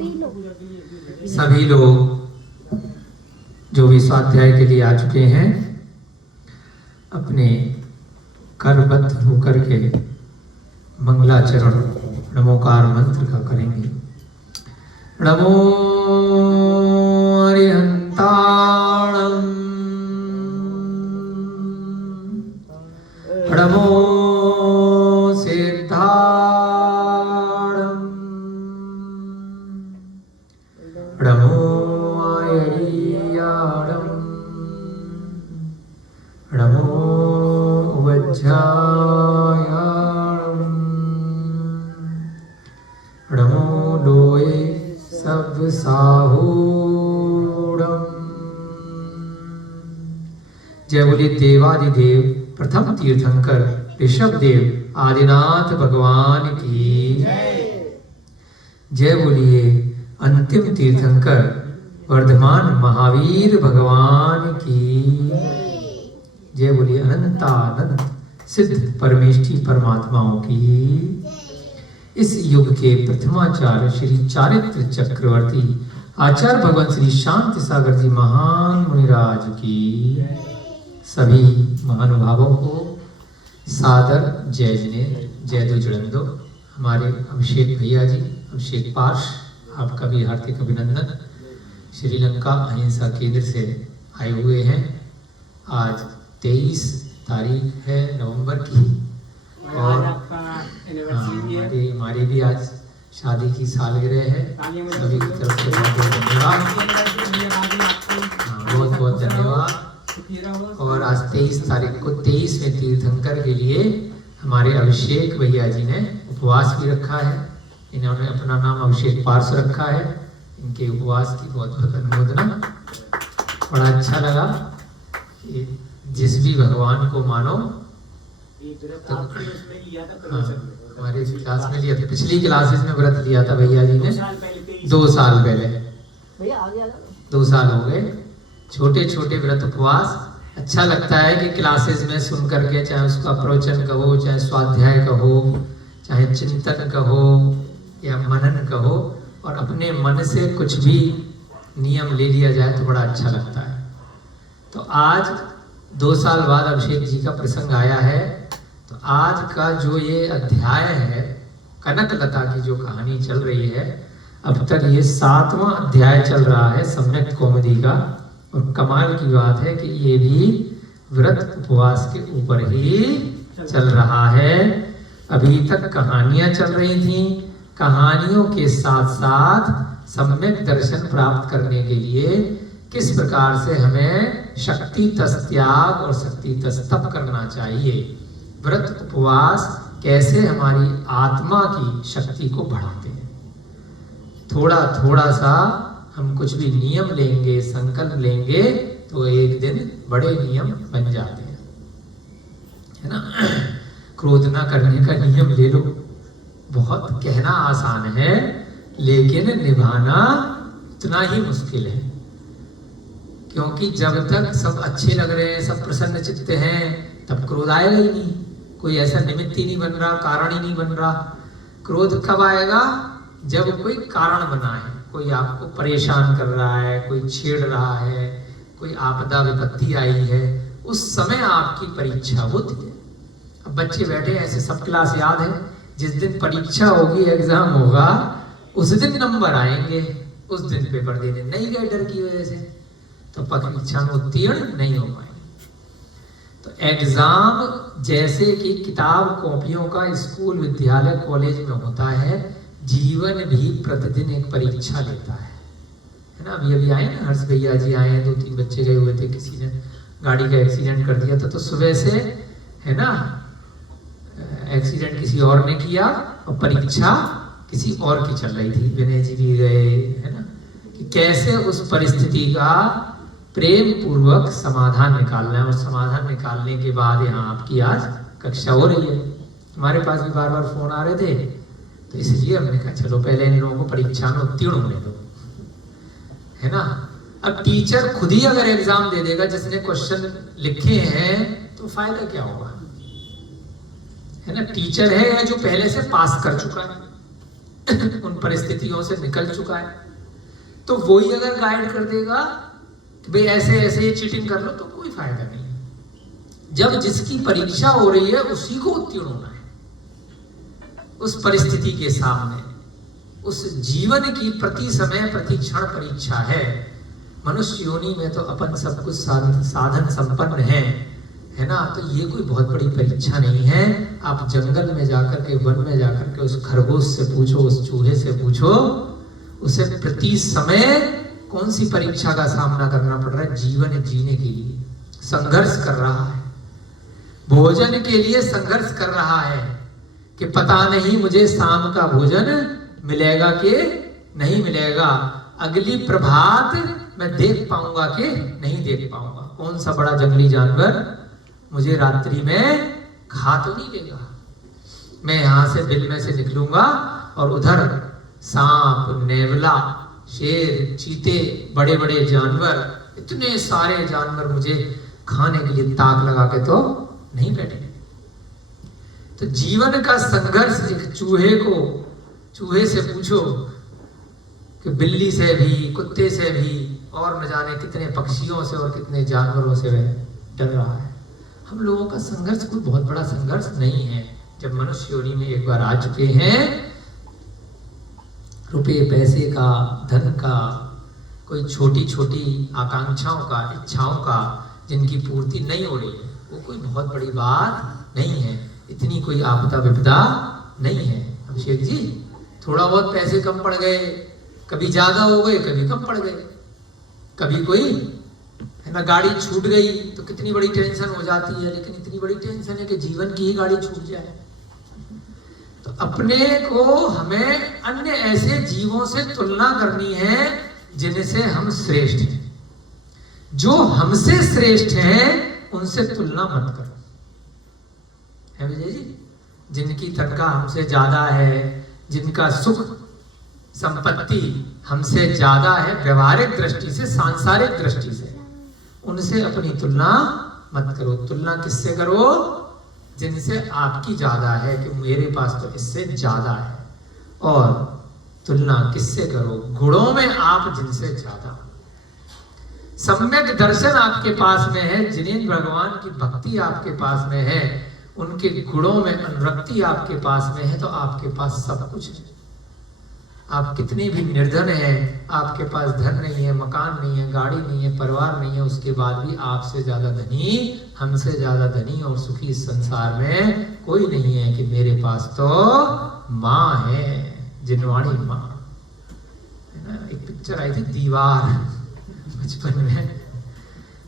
सभी लोग जो भी स्वाध्याय के लिए आ चुके हैं अपने करबद्ध होकर के मंगलाचरण नमोकार मंत्र का करेंगे। नमो अरिहंताणं नमो सिद्धाणं नमो आयर्याणं नमो वज्रायाणं नमो लोये सब साहूणं। जय बोलिए देवादिदेव प्रथम तीर्थंकर ऋषभ देव आदिनाथ भगवान की जय बोलिए अंतिम तीर्थंकर वर्धमान महावीर भगवान की जय बोलिए अनंतानंत सिद्ध परमेष्ठी परमात्माओं की। इस युग के प्रथमाचार्य श्री चारित्र चक्रवर्ती आचार्य भगवान श्री शांति सागर जी महान मुनिराज की सभी महानुभावों को सादर जय जिनेन्द्र जय दो जुड़ंदो। हमारे अभिषेक भैया जी अभिषेक पार्श आपका भी हार्दिक अभिनंदन। श्रीलंका अहिंसा केंद्र से आए हुए हैं। आज 23 तारीख है नवंबर की और हमारी भी आज शादी की सालगिरह है। सभी की तरफ से बहुत बहुत धन्यवाद, बहुत बहुत धन्यवाद। और आज 23 तारीख को 23वें तीर्थंकर के लिए हमारे अभिषेक भैया जी ने उपवास भी रखा है। इन्होंने अपना नाम अभिषेक पार्श रखा है। इनके उपवास की बहुत बहुत अनुमोदना। बड़ा अच्छा लगा। जिस भी भगवान को मानो तो हमारे क्लास में लिया था, पिछली क्लासेस में व्रत लिया था भैया जी ने 2 साल पहले। 2 साल हो गए। छोटे छोटे व्रत उपवास अच्छा लगता है कि क्लासेस में सुन करके, चाहे उसका प्रवचन कहो, चाहे स्वाध्याय कहो, चाहे चिंतन कहो या मनन कहो, और अपने मन से कुछ भी नियम ले लिया जाए तो बड़ा अच्छा लगता है। तो आज 2 साल बाद अभिषेक जी का प्रसंग आया है। तो आज का जो ये अध्याय है, कनक लता की जो कहानी चल रही है, अब तक ये 7वां अध्याय चल रहा है सम्यक कौमुदी का। और कमाल की बात है कि ये भी व्रत उपवास के ऊपर ही चल रहा है। अभी तक कहानियां चल रही थी। कहानियों के साथ साथ सम्यक दर्शन प्राप्त करने के लिए किस प्रकार से हमें शक्ति तस त्याग और शक्ति तस तप करना चाहिए, व्रत उपवास कैसे हमारी आत्मा की शक्ति को बढ़ाते हैं। थोड़ा थोड़ा सा हम कुछ भी नियम लेंगे, संकल्प लेंगे तो एक दिन बड़े नियम बन जाते हैं, है ना। क्रोध ना करने का नियम ले लो। बहुत कहना आसान है लेकिन निभाना उतना ही मुश्किल है। क्योंकि जब तक सब अच्छे लग रहे हैं, सब प्रसन्न चित्त हैं, तब क्रोध आएगा ही नहीं। कोई ऐसा निमित्त ही नहीं बन रहा, कारण ही नहीं बन रहा। क्रोध कब आएगा? जब कोई कारण बना है, कोई आपको परेशान कर रहा है, कोई छेड़ रहा है, कोई आपदा विपत्ति आई है, उस समय आपकी परीक्षा होती है। अब बच्चे बैठे ऐसे, सब क्लास याद है, जिस दिन परीक्षा होगी, एग्जाम होगा, उस दिन नंबर आएंगे, उस दिन पेपर देने नहीं गए डर की वजह से, तो परीक्षा में उत्तीर्ण नहीं हो पाएंगे। तो एग्जाम जैसे कि किताब कॉपियों का स्कूल विद्यालय कॉलेज में होता है, जीवन भी प्रतिदिन एक परीक्षा लेता है ना। अभी अभी आए ना, हर्ष भैया जी आए हैं, 2-3 बच्चे गए हुए थे, किसी ने गाड़ी का एक्सीडेंट कर दिया था। तो सुबह से है ना, एक्सीडेंट किसी और ने किया और परीक्षा किसी और की चल रही थी। विनय जी भी गए, है ना, कि कैसे उस परिस्थिति का प्रेम पूर्वक समाधान निकालना है। और समाधान निकालने के बाद यहाँ आपकी आज कक्षा हो रही है। हमारे पास भी बार बार फोन आ रहे थे, तो इसलिए हमने कहा चलो पहले इन लोगों को परीक्षा में उत्तीर्ण होने दो, है ना। अब टीचर खुद ही अगर एग्जाम दे देगा जिसने क्वेश्चन लिखे हैं, तो फायदा क्या होगा, है ना। टीचर है जो पहले से पास कर चुका है उन परिस्थितियों से निकल चुका है, तो वही अगर गाइड कर देगा कि भाई ऐसे ऐसे ये चीटिंग कर लो, तो कोई फायदा नहीं। जब जिसकी परीक्षा हो रही है उसी को उत्तीर्ण होना है उस परिस्थिति के सामने। उस जीवन की प्रति समय प्रति क्षण परीक्षा है। मनुष्य योनि में तो अपन सब कुछ साधन संपन्न है ना, तो ये कोई बहुत बड़ी परीक्षा नहीं है। आप जंगल में जाकर के, वन में जाकर के उस खरगोश से पूछो, उस चूहे से पूछो, उसे प्रति समय कौन सी परीक्षा का सामना करना पड़ रहा है। जीवन जीने के लिए संघर्ष कर रहा है, भोजन के लिए संघर्ष कर रहा है कि पता नहीं मुझे शाम का भोजन मिलेगा कि नहीं मिलेगा, अगली प्रभात मैं देख पाऊंगा कि नहीं देख पाऊंगा, कौन सा बड़ा जंगली जानवर मुझे रात्रि में खा तो नहीं लेगा। मैं यहां से बिल में से निकलूंगा और उधर सांप, नेवला, शेर, चीते, बड़े बड़े जानवर, इतने सारे जानवर मुझे खाने के लिए ताक लगा के तो नहीं बैठेंगे। तो जीवन का संघर्ष एक चूहे से पूछो कि बिल्ली से भी, कुत्ते से भी, और न जाने कितने पक्षियों से और कितने जानवरों से वह डर रहा है। हम लोगों का संघर्ष कोई बहुत बड़ा संघर्ष नहीं है। जब मनुष्य योनि में एक बार आ चुके हैं, रुपए पैसे का, धन का, कोई छोटी छोटी आकांक्षाओं का, इच्छाओं का जिनकी पूर्ति नहीं हो रही है, वो कोई बहुत बड़ी बात नहीं है। इतनी कोई आपदा विपदा नहीं है। अभिषेक जी, थोड़ा बहुत पैसे कम पड़ गए, कभी ज्यादा हो गए, कभी कम पड़ गए, कभी कोई है ना गाड़ी छूट गई तो कितनी बड़ी टेंशन हो जाती है, लेकिन इतनी बड़ी टेंशन है कि जीवन की ही गाड़ी छूट जाए। तो अपने को हमें अन्य ऐसे जीवों से तुलना करनी है जिनसे हम श्रेष्ठ हैं। जो हमसे श्रेष्ठ हैं उनसे तुलना मत करो, है विजय जी। जिनकी तनख्वाह हमसे ज्यादा है, जिनका सुख संपत्ति हमसे ज्यादा है व्यवहारिक दृष्टि से, सांसारिक दृष्टि से, उनसे अपनी तुलना मत करो। तुलना किससे करो? जिनसे आपकी ज्यादा है कि मेरे पास तो इससे ज्यादा है। और तुलना किससे करो? गुणों में आप जिनसे ज्यादा, सम्यक दर्शन आपके पास में है, जिन्हें भगवान की भक्ति आपके पास में है, उनके गुणों में अनुरक्ति आपके पास में है, तो आपके पास सब कुछ है। आप कितने भी निर्धन हैं, आपके पास धन नहीं है, मकान नहीं है, गाड़ी नहीं है, परिवार नहीं है, उसके बाद भी आपसे ज्यादा धनी, हमसे ज्यादा धनी और सुखी इस संसार में कोई नहीं है। कि मेरे पास तो माँ है, जिनवाणी माँ। एक पिक्चर आई थी दीवार बचपन में,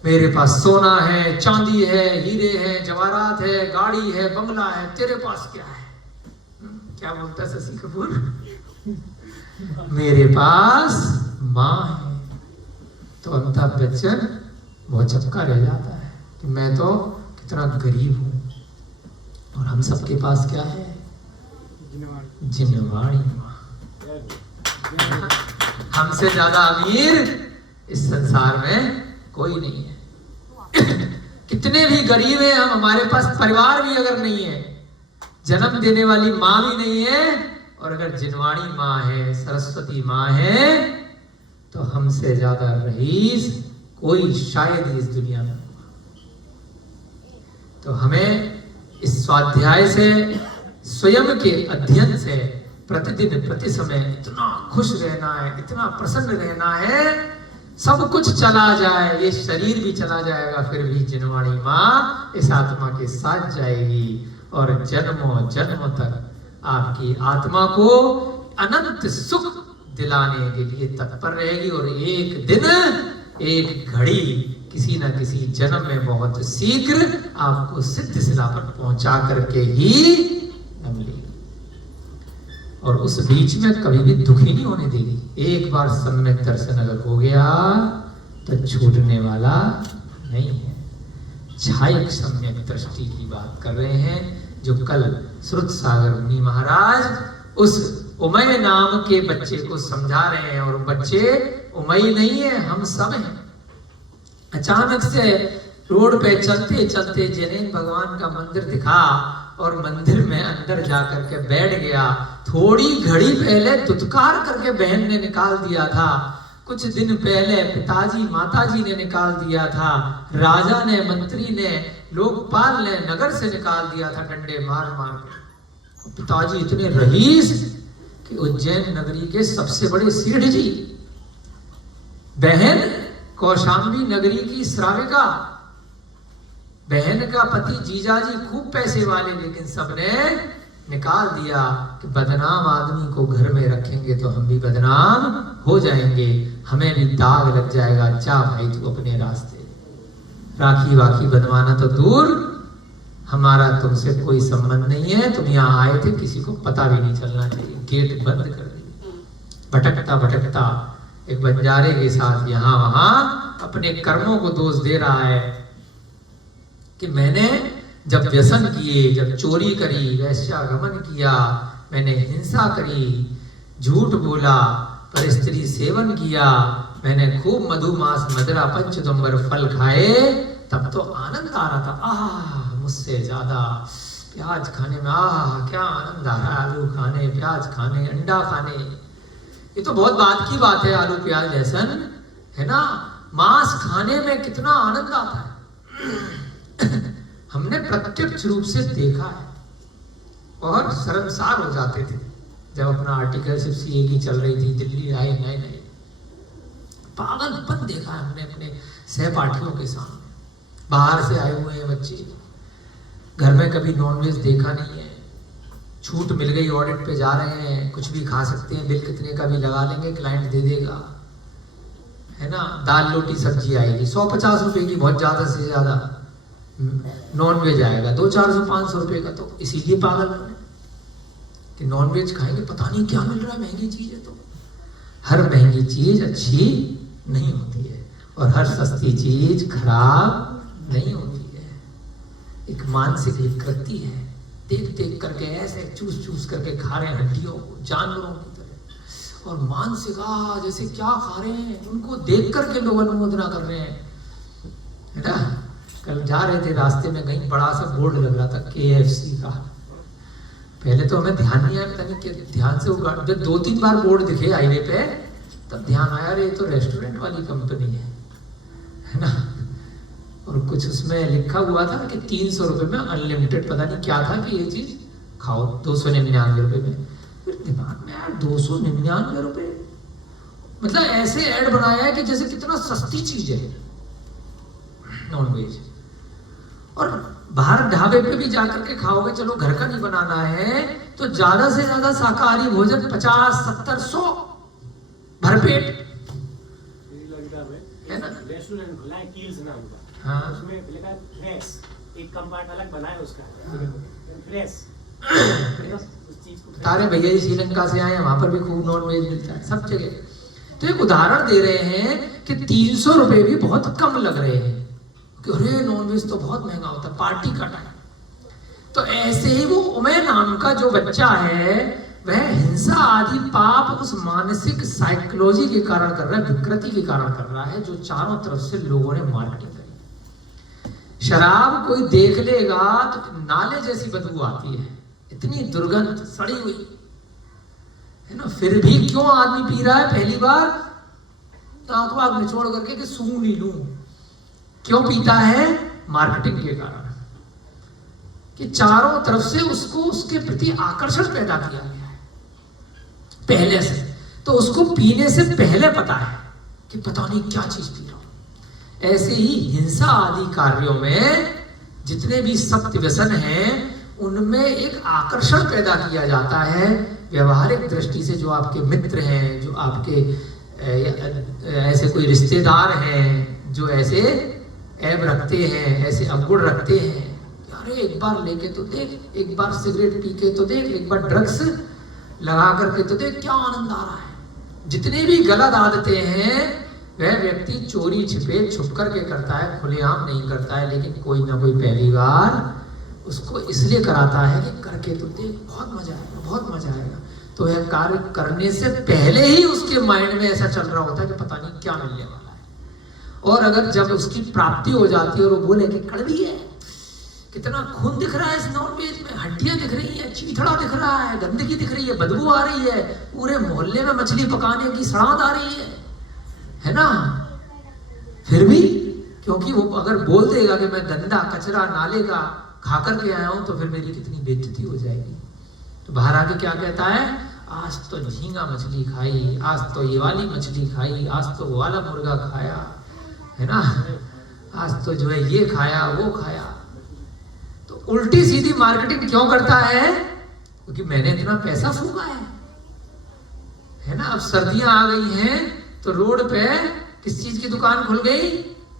मेरे पास सोना है, चांदी है, हीरे हैं, जवाहरात है, गाड़ी है, बंगला है, तेरे पास क्या है? क्या बोलता शशि कपूर? मेरे पास माँ है। तो अमिताभ बच्चन बहुत चक्का रह जाता है कि मैं तो कितना गरीब हूं, और हम सबके पास क्या है? जिनवाणी माँ। हमसे ज्यादा अमीर इस संसार में कोई नहीं है। कितने भी गरीब हैं हम, हमारे पास परिवार भी अगर नहीं है, जन्म देने वाली माँ भी नहीं है, और अगर जिनवाणी माँ है, सरस्वती माँ है, तो हमसे ज्यादा रईस कोई शायद इस दुनिया में। तो हमें इस स्वाध्याय से, स्वयं के अध्ययन से प्रतिदिन प्रति समय इतना खुश रहना है, इतना प्रसन्न रहना है। सब कुछ चला जाए, ये शरीर भी चला जाएगा, फिर भी जिनवाणी माँ इस आत्मा के साथ जाएगी और जन्मों जन्मों तक आपकी आत्मा को अनंत सुख दिलाने के लिए तत्पर रहेगी। और एक दिन, एक घड़ी, किसी न किसी जन्म में बहुत शीघ्र आपको सिद्ध शिला पर पहुंचा करके ही मिलेगी। और उस बीच में कभी भी दुखी नहीं होने देगी। एक बार सम्यक दर्शन अगर हो गया तो छूटने वाला नहीं है। छायक सम्यक दृष्टि की बात कर रहे हैं, जो कल श्रुत सागर मुनि महाराज उस उमय नाम के बच्चे को समझा रहे हैं। और बच्चे उमय नहीं है, हम सब हैं। अचानक से रोड पे चलते चलते जिनेन्द्र भगवान का मंदिर दिखा और मंदिर में अंदर जाकर के बैठ गया। थोड़ी घड़ी पहले दुत्कार करके बहन ने निकाल दिया था, कुछ दिन पहले पिताजी माताजी ने निकाल दिया था, राजा ने, मंत्री ने, लोकपाल ने नगर से निकाल दिया था डंडे मार मार के। पिताजी इतने रईस कि उज्जैन नगरी के सबसे बड़े सेठ जी, बहन कौशाम्बी नगरी की श्राविका, बहन का पति जीजाजी खूब पैसे वाले, लेकिन सबने निकाल दिया कि बदनाम आदमी को घर में रखेंगे तो हम भी बदनाम हो जाएंगे, हमें भी दाग लग जाएगा, जा भाई तू अपने रास्ते। राखी वाखी बंधवाना तो दूर, हमारा तुमसे कोई संबंध नहीं है, तुम यहाँ आए थे किसी को पता भी नहीं चलना चाहिए। गेट बंद कर दी। भटकता भटकता एक बंजारे के साथ यहाँ वहां अपने कर्मों को दोष दे रहा है कि मैंने जब व्यसन किए, जब चोरी करी, वैश्यागमन किया, मैंने हिंसा करी, झूठ बोला, पर स्त्री सेवन किया, मैंने खूब मधुमास मदरा पंचदुम्बर फल खाए, तब तो आनंद आ रहा था। आह, मुझसे ज्यादा प्याज खाने में आह क्या आनंद आ रहा है, आलू खाने, प्याज खाने, अंडा खाने। ये तो बहुत बात की बात है, आलू प्याज लहसुन है ना, मांस खाने में कितना आनंद आता है। हमने प्रत्यक्ष रूप से देखा है और शर्मसार हो जाते थे जब अपना आर्टिकलशिप सीए की चल रही थी, दिल्ली आए नए नए, पागलपन देखा है हमने अपने सहपाठियों के सामने। बाहर से आए हुए हैं बच्चे, घर में कभी नॉनवेज देखा नहीं है, छूट मिल गई, ऑडिट पे जा रहे हैं, कुछ भी खा सकते हैं, बिल कितने का भी लगा लेंगे, क्लाइंट दे देगा, है ना। दाल रोटी सब्जी आएगी 150 रुपए की, बहुत ज्यादा से ज्यादा नॉनवेज आएगा 200-400-500 रुपए का। तो इसीलिए पागल बने कि नॉनवेज खाएंगे, पता नहीं क्या मिल रहा है, महंगी चीज है। तो हर महंगी चीज अच्छी नहीं होती है और हर सस्ती चीज खराब नहीं होती है। एक मानसिक विकृति है, देख देख करके ऐसे चूस चूस करके खा रहे हैं हड्डियों को जानवरों की तरह, और मानसिक जैसे क्या खा रहे हैं, उनको देख करके लोग अनुमोदना कर रहे हैं, है ना। कल जा रहे थे, रास्ते में कहीं बड़ा सा बोर्ड लग रहा था KFC का। पहले तो हमें ध्यान नहीं आया, पता नहीं क्या ध्यान से वो जब 2-3 बार बोर्ड दिखे हाईवे पे, तब ध्यान आया रे ये तो रेस्टोरेंट वाली कंपनी है ना। और कुछ उसमें लिखा हुआ था कि 300 रुपए में अनलिमिटेड, पता नहीं क्या था कि ये चीज खाओ 299 रुपए में। फिर दिमाग में यार 299 रुपए, मतलब ऐसे ऐड बनाया है कि जैसे कितना सस्ती चीज है नॉनवेज। और बाहर ढाबे पे भी जाकर के खाओगे, चलो घर का नहीं बनाना है, तो ज्यादा से ज्यादा शाकाहारी भोजन 50-70-100 भरपेट है ना। रेस्टोरेंट खुला है कील्स नाम का, हाँ, उसमें लिखा है फ्रेश, एक कंपार्ट अलग बना है उसका, फ्रेश उस चीज को। तारे भैया जी श्रीलंका से आए हैं, वहां पर भी खूब नॉनवेज मिलता है सब जगह। तो एक उदाहरण दे रहे हैं कि 300 रुपए भी बहुत कम लग रहे हैं कि अरे नॉनवेज तो बहुत महंगा होता है, पार्टी का टाइम। तो ऐसे ही वो उमय नाम का जो बच्चा है, वह हिंसा आदि पाप उस मानसिक साइकोलॉजी के कारण कर रहा है, विकृति के कारण कर रहा है, जो चारों तरफ से लोगों ने मार्केटिंग करी। शराब कोई देख लेगा तो नाले जैसी बदबू आती है, इतनी दुर्गंध सड़ी हुई है ना। फिर भी क्यों आदमी पी रहा है? पहली बार आंख वाग निचोड़ करके कि सूंघ नहीं लूं। क्यों पीता है? मार्केटिंग के कारण, कि चारों तरफ से उसको उसके प्रति आकर्षण पैदा किया गया है पहले से। तो उसको पीने से पहले पता है कि पता नहीं क्या चीज पी रहा हूं। ऐसे ही हिंसा आदि कार्यों में जितने भी सत्य व्यसन हैं, उनमें एक आकर्षण पैदा किया जाता है। व्यवहारिक दृष्टि से जो आपके मित्र हैं, जो आपके ऐसे कोई रिश्तेदार हैं जो ऐसे ऐब रखते हैं, ऐसे अवगुण रखते हैं, अरे एक बार लेके तो देख, एक बार सिगरेट पी के तो देख, एक बार ड्रग्स लगा करके तो देख, क्या आनंद आ रहा है। जितने भी गलत आदतें हैं वह व्यक्ति चोरी छिपे छुप करके करता है, खुलेआम नहीं करता है, लेकिन कोई ना कोई पहली बार उसको इसलिए कराता है कि करके तो देख, बहुत मजा आएगा, बहुत मजा आएगा। तो यह कार्य करने से पहले ही उसके माइंड में ऐसा चल रहा होता है कि पता नहीं क्या मिलने वाला है। और अगर जब उसकी प्राप्ति हो जाती है और वो बोले कि कड़वी है, कितना खून दिख रहा है इस नॉनवेज में, हड्डियां दिख रही है, चीथड़ा दिख रहा है, गंदगी दिख रही है, बदबू आ रही है, पूरे मोहल्ले में मछली पकाने की सड़ांध आ रही है ना। फिर भी क्योंकि वो अगर बोल देगा कि मैं गंदा कचरा नाले का खा करके आया हूं तो फिर मेरी कितनी बेइज्जती हो जाएगी। तो बाहर आके क्या कहता है, आज तो झींगा मछली खाई, आज तो ये वाली मछली खाई, आज तो वो वाला मुर्गा खाया, है ना, आज तो जो है ये खाया वो खाया। तो उल्टी सीधी मार्केटिंग क्यों करता है? क्योंकि मैंने इतना पैसा फूका है ना। अब सर्दियां आ गई हैं तो रोड पे किस चीज की दुकान खुल गई,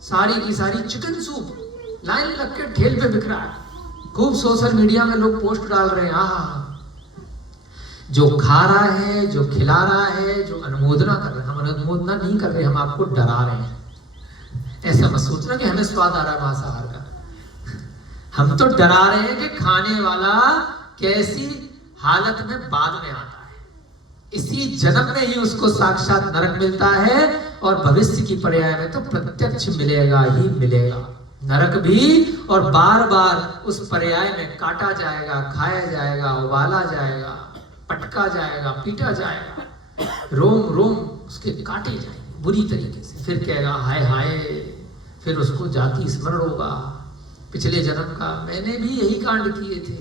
सारी की सारी चिकन सूप लाइन लग के ठेल पे बिक रहा है। खूब सोशल मीडिया में लोग पोस्ट डाल रहे हैं, हाँ जो खा रहा है, जो खिला रहा है, जो अनुमोदना कर रहे हैं। हम अनुमोदना नहीं कर रहे, हम आपको डरा रहे हैं। ऐसा मत सोचना कि हमें स्वाद आ रहा है मांसाहार का, हम तो डरा रहे हैं कि खाने वाला कैसी हालत में बाद में आता है। इसी जन्म में ही उसको साक्षात नरक मिलता है और भविष्य की पर्याय में तो प्रत्यक्ष मिलेगा ही मिलेगा नरक भी, और बार बार उस पर्याय में काटा जाएगा, खाया जाएगा, उबाला जाएगा, पटका जाएगा, पीटा जाएगा, रोम रोम उसके काटे जाएंगे बुरी तरीके से। फिर कहेगा हाय हाय, फिर उसको जाति स्मरण होगा पिछले जन्म का, मैंने भी यही कांड किए थे,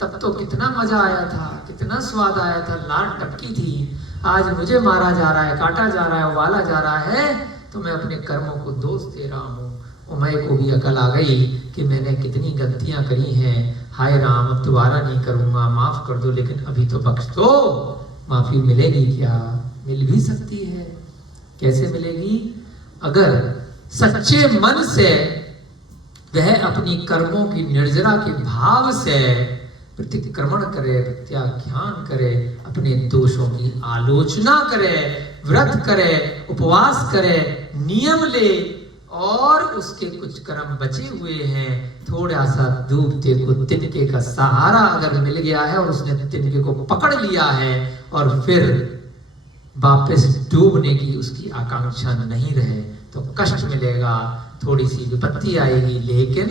तब तो कितना मजा आया था, कितना स्वाद आया था, लाट टपकी थी, आज मुझे मारा जा रहा है, काटा जा रहा है, उबाला जा रहा है, तो मैं अपने कर्मों को दोष दे रहा हूँ। उमय को भी अकल आ गई कि मैंने कितनी गलतियां करी हैं, हाय राम अब दोबारा नहीं करूंगा, माफ कर दो, लेकिन अभी तो बख्श दो। माफी मिलेगी क्या? मिल भी सकती है। कैसे मिलेगी? अगर सच्चे मन से वह अपनी कर्मों की निर्जरा के भाव से प्रतिक्रमण करे, प्रत्याख्यान करे, अपने दोषों की आलोचना करे, व्रत करे, उपवास करे, नियम ले, और उसके कुछ कर्म बचे हुए हैं, थोड़ा सा डूबते को तिनके का सहारा अगर मिल गया है और उसने तिनके को पकड़ लिया है और फिर वापस डूबने की उसकी आकांक्षा नहीं रहे, तो कष्ट मिलेगा, थोड़ी सी विपत्ति आएगी, लेकिन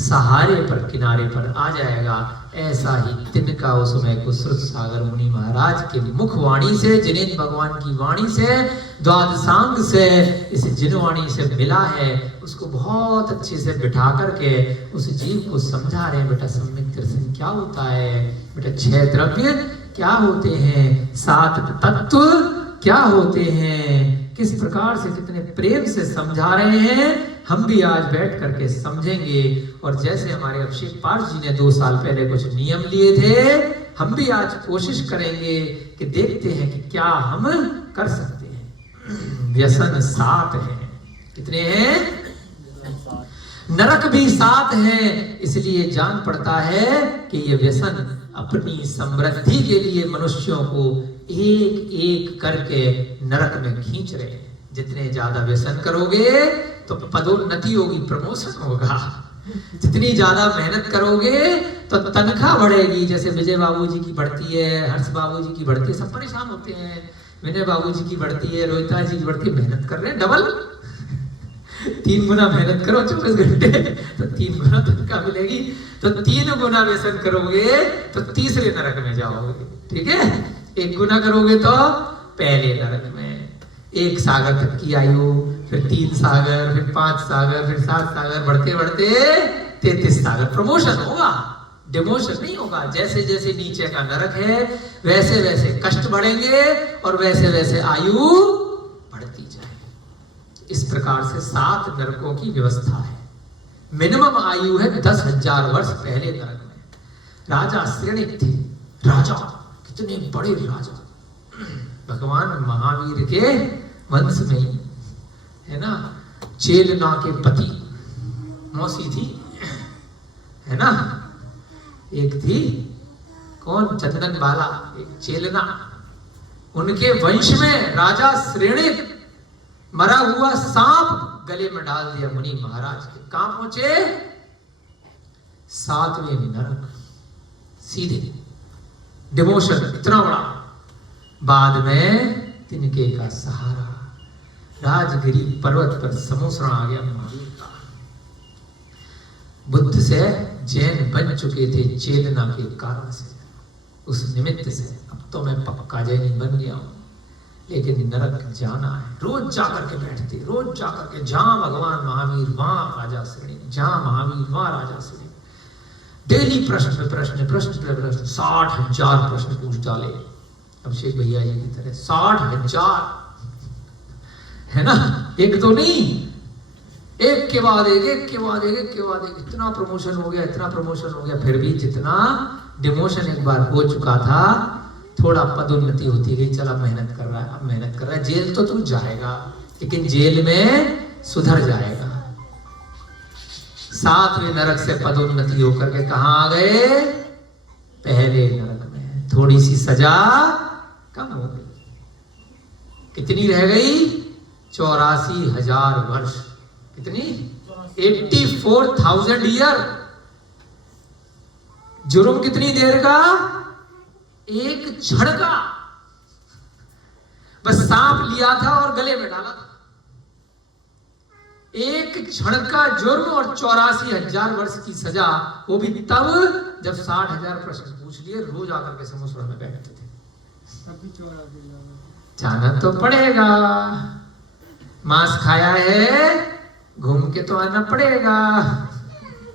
सहारे पर किनारे पर आ जाएगा। ऐसा ही तिनका उस समय को श्रुत सागर मुनि महाराज के मुख वाणी से, जिनेन्द्र भगवान की वाणी से, द्वादशांग से, इस जिनवाणी से मिला है, उसको बहुत अच्छे से बिठा करके उस जीव को समझा रहे हैं, बेटा सम्यक दर्शन क्या होता है, बेटा 6 द्रव्य क्या होते हैं, 7 तत्व क्या होते हैं, किस प्रकार से कितने प्रेम से समझा रहे हैं। हम भी आज बैठ करके समझेंगे, और जैसे हमारे अभिषेक पार्श जी ने 2 साल पहले कुछ नियम लिए थे, हम भी आज कोशिश करेंगे कि देखते हैं कि क्या हम कर सकते हैं। व्यसन 7 है। कितने हैं? नरक भी 7 है। इसलिए जान पड़ता है कि ये व्यसन अपनी समृद्धि के लिए मनुष्यों को एक एक करके नरक में खींच रहे हैं। जितने ज्यादा व्यसन करोगे तो पदोन्नति होगी, प्रमोशन होगा। जितनी ज्यादा मेहनत करोगे तो तनख्वाह बढ़ेगी। जैसे विजय बाबू जी की बढ़ती है, हर्ष बाबू जी की बढ़ती है, सब परेशान होते हैं। विनय बाबू जी की बढ़ती है, रोहिता जी की बढ़ती है, मेहनत कर रहे हैं डबल। 3 गुना मेहनत करो 24 घंटे तो 3 गुना तनख्वाह मिलेगी। तो 3 गुना व्यसन करोगे तो तीसरे नरक में जाओगे। ठीक है, 1 गुना करोगे तो पहले नरक में। 1 सागर तक की आयु, फिर 3 सागर, फिर 5 सागर, फिर 7 सागर, बढ़ते बढ़ते 33 सागर। प्रमोशन होगा, डिमोशन नहीं होगा। जैसे जैसे नीचे का नरक है वैसे वैसे कष्ट बढ़ेंगे और वैसे वैसे आयु बढ़ती जाएगी। इस प्रकार से 7 नरकों की व्यवस्था है। मिनिमम आयु है 10,000 वर्ष पहले नरक में। राजा श्रेणिक थे, राजा कितने बड़े राजा, भगवान महावीर के वंश में ही है ना। चेलना के पति मौसी थी, है ना, एक थी कौन, चंदन बाला, एक चेलना। उनके वंश में राजा श्रेणिक मरा हुआ सांप गले में डाल दिया मुनि महाराज के। कहां पहुंचे? 7वें नरक, सीधे डिमोशन इतना बड़ा। बाद में तिनके का सहारा, राजगिरी पर्वत पर समोसरण आ गया महावीर का। बुद्ध से जैन बन चुके थे चेतना के कारण से, उस निमित्त से। अब तो मैं पक्का जैनी बन गया हूं, लेकिन नरक जाना है। रोज जाकर के बैठते, रोज जाकर के, जहां भगवान महावीर वहां राजा श्रेणी, जहां महावीर वहां राजा श्रेणी। डेली प्रश्न पे प्रश्न, प्रश्न पे प्रश्न, 60,000 प्रश्न पूछ डाले अभिषेक भैया जी की तरह। 60,000 है ना, एक तो नहीं, एक के बाद एक, एक के बाद एक, एक के बाद एक। इतना प्रमोशन हो गया, इतना प्रमोशन हो गया, फिर भी जितना डिमोशन एक बार हो चुका था, थोड़ा पदोन्नति होती गई। चल अब मेहनत कर रहा है, अब मेहनत कर रहा है। जेल तो तू जाएगा, लेकिन जेल में सुधर जाएगा। 7वें नरक से पदोन्नति होकर के कहां आ गए? पहले नरक में। थोड़ी सी सजा कम हो गई। कितनी रह गई? 84,000 वर्ष। कितनी? 84,000 ईयर। जुर्म कितनी देर का? एक क्षण का। बस सांप लिया था और गले में डाला था। एक क्षण का जुर्म और 84,000 वर्ष की सजा, वो भी तब जब 60,000 प्रश्न पूछ लिए, रोज आकर के समोसड़ में बैठते थे। जाना तो पड़ेगा, मांस खाया है, घूम के तो आना पड़ेगा।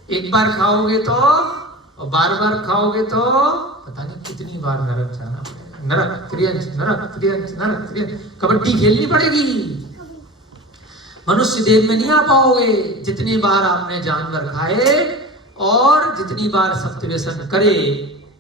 एक बार खाओगे तो, और बार बार खाओगे तो पता नहीं कितनी बार नरक जाना पड़ेगा। नरक त्रियंश, नरक त्रियंश, नरक त्रियंश। कबड्डी खेलनी पड़ेगी। मनुष्य देव में नहीं आ पाओगे। जितनी बार आपने जानवर खाए और जितनी बार सप्तव्यसन करे,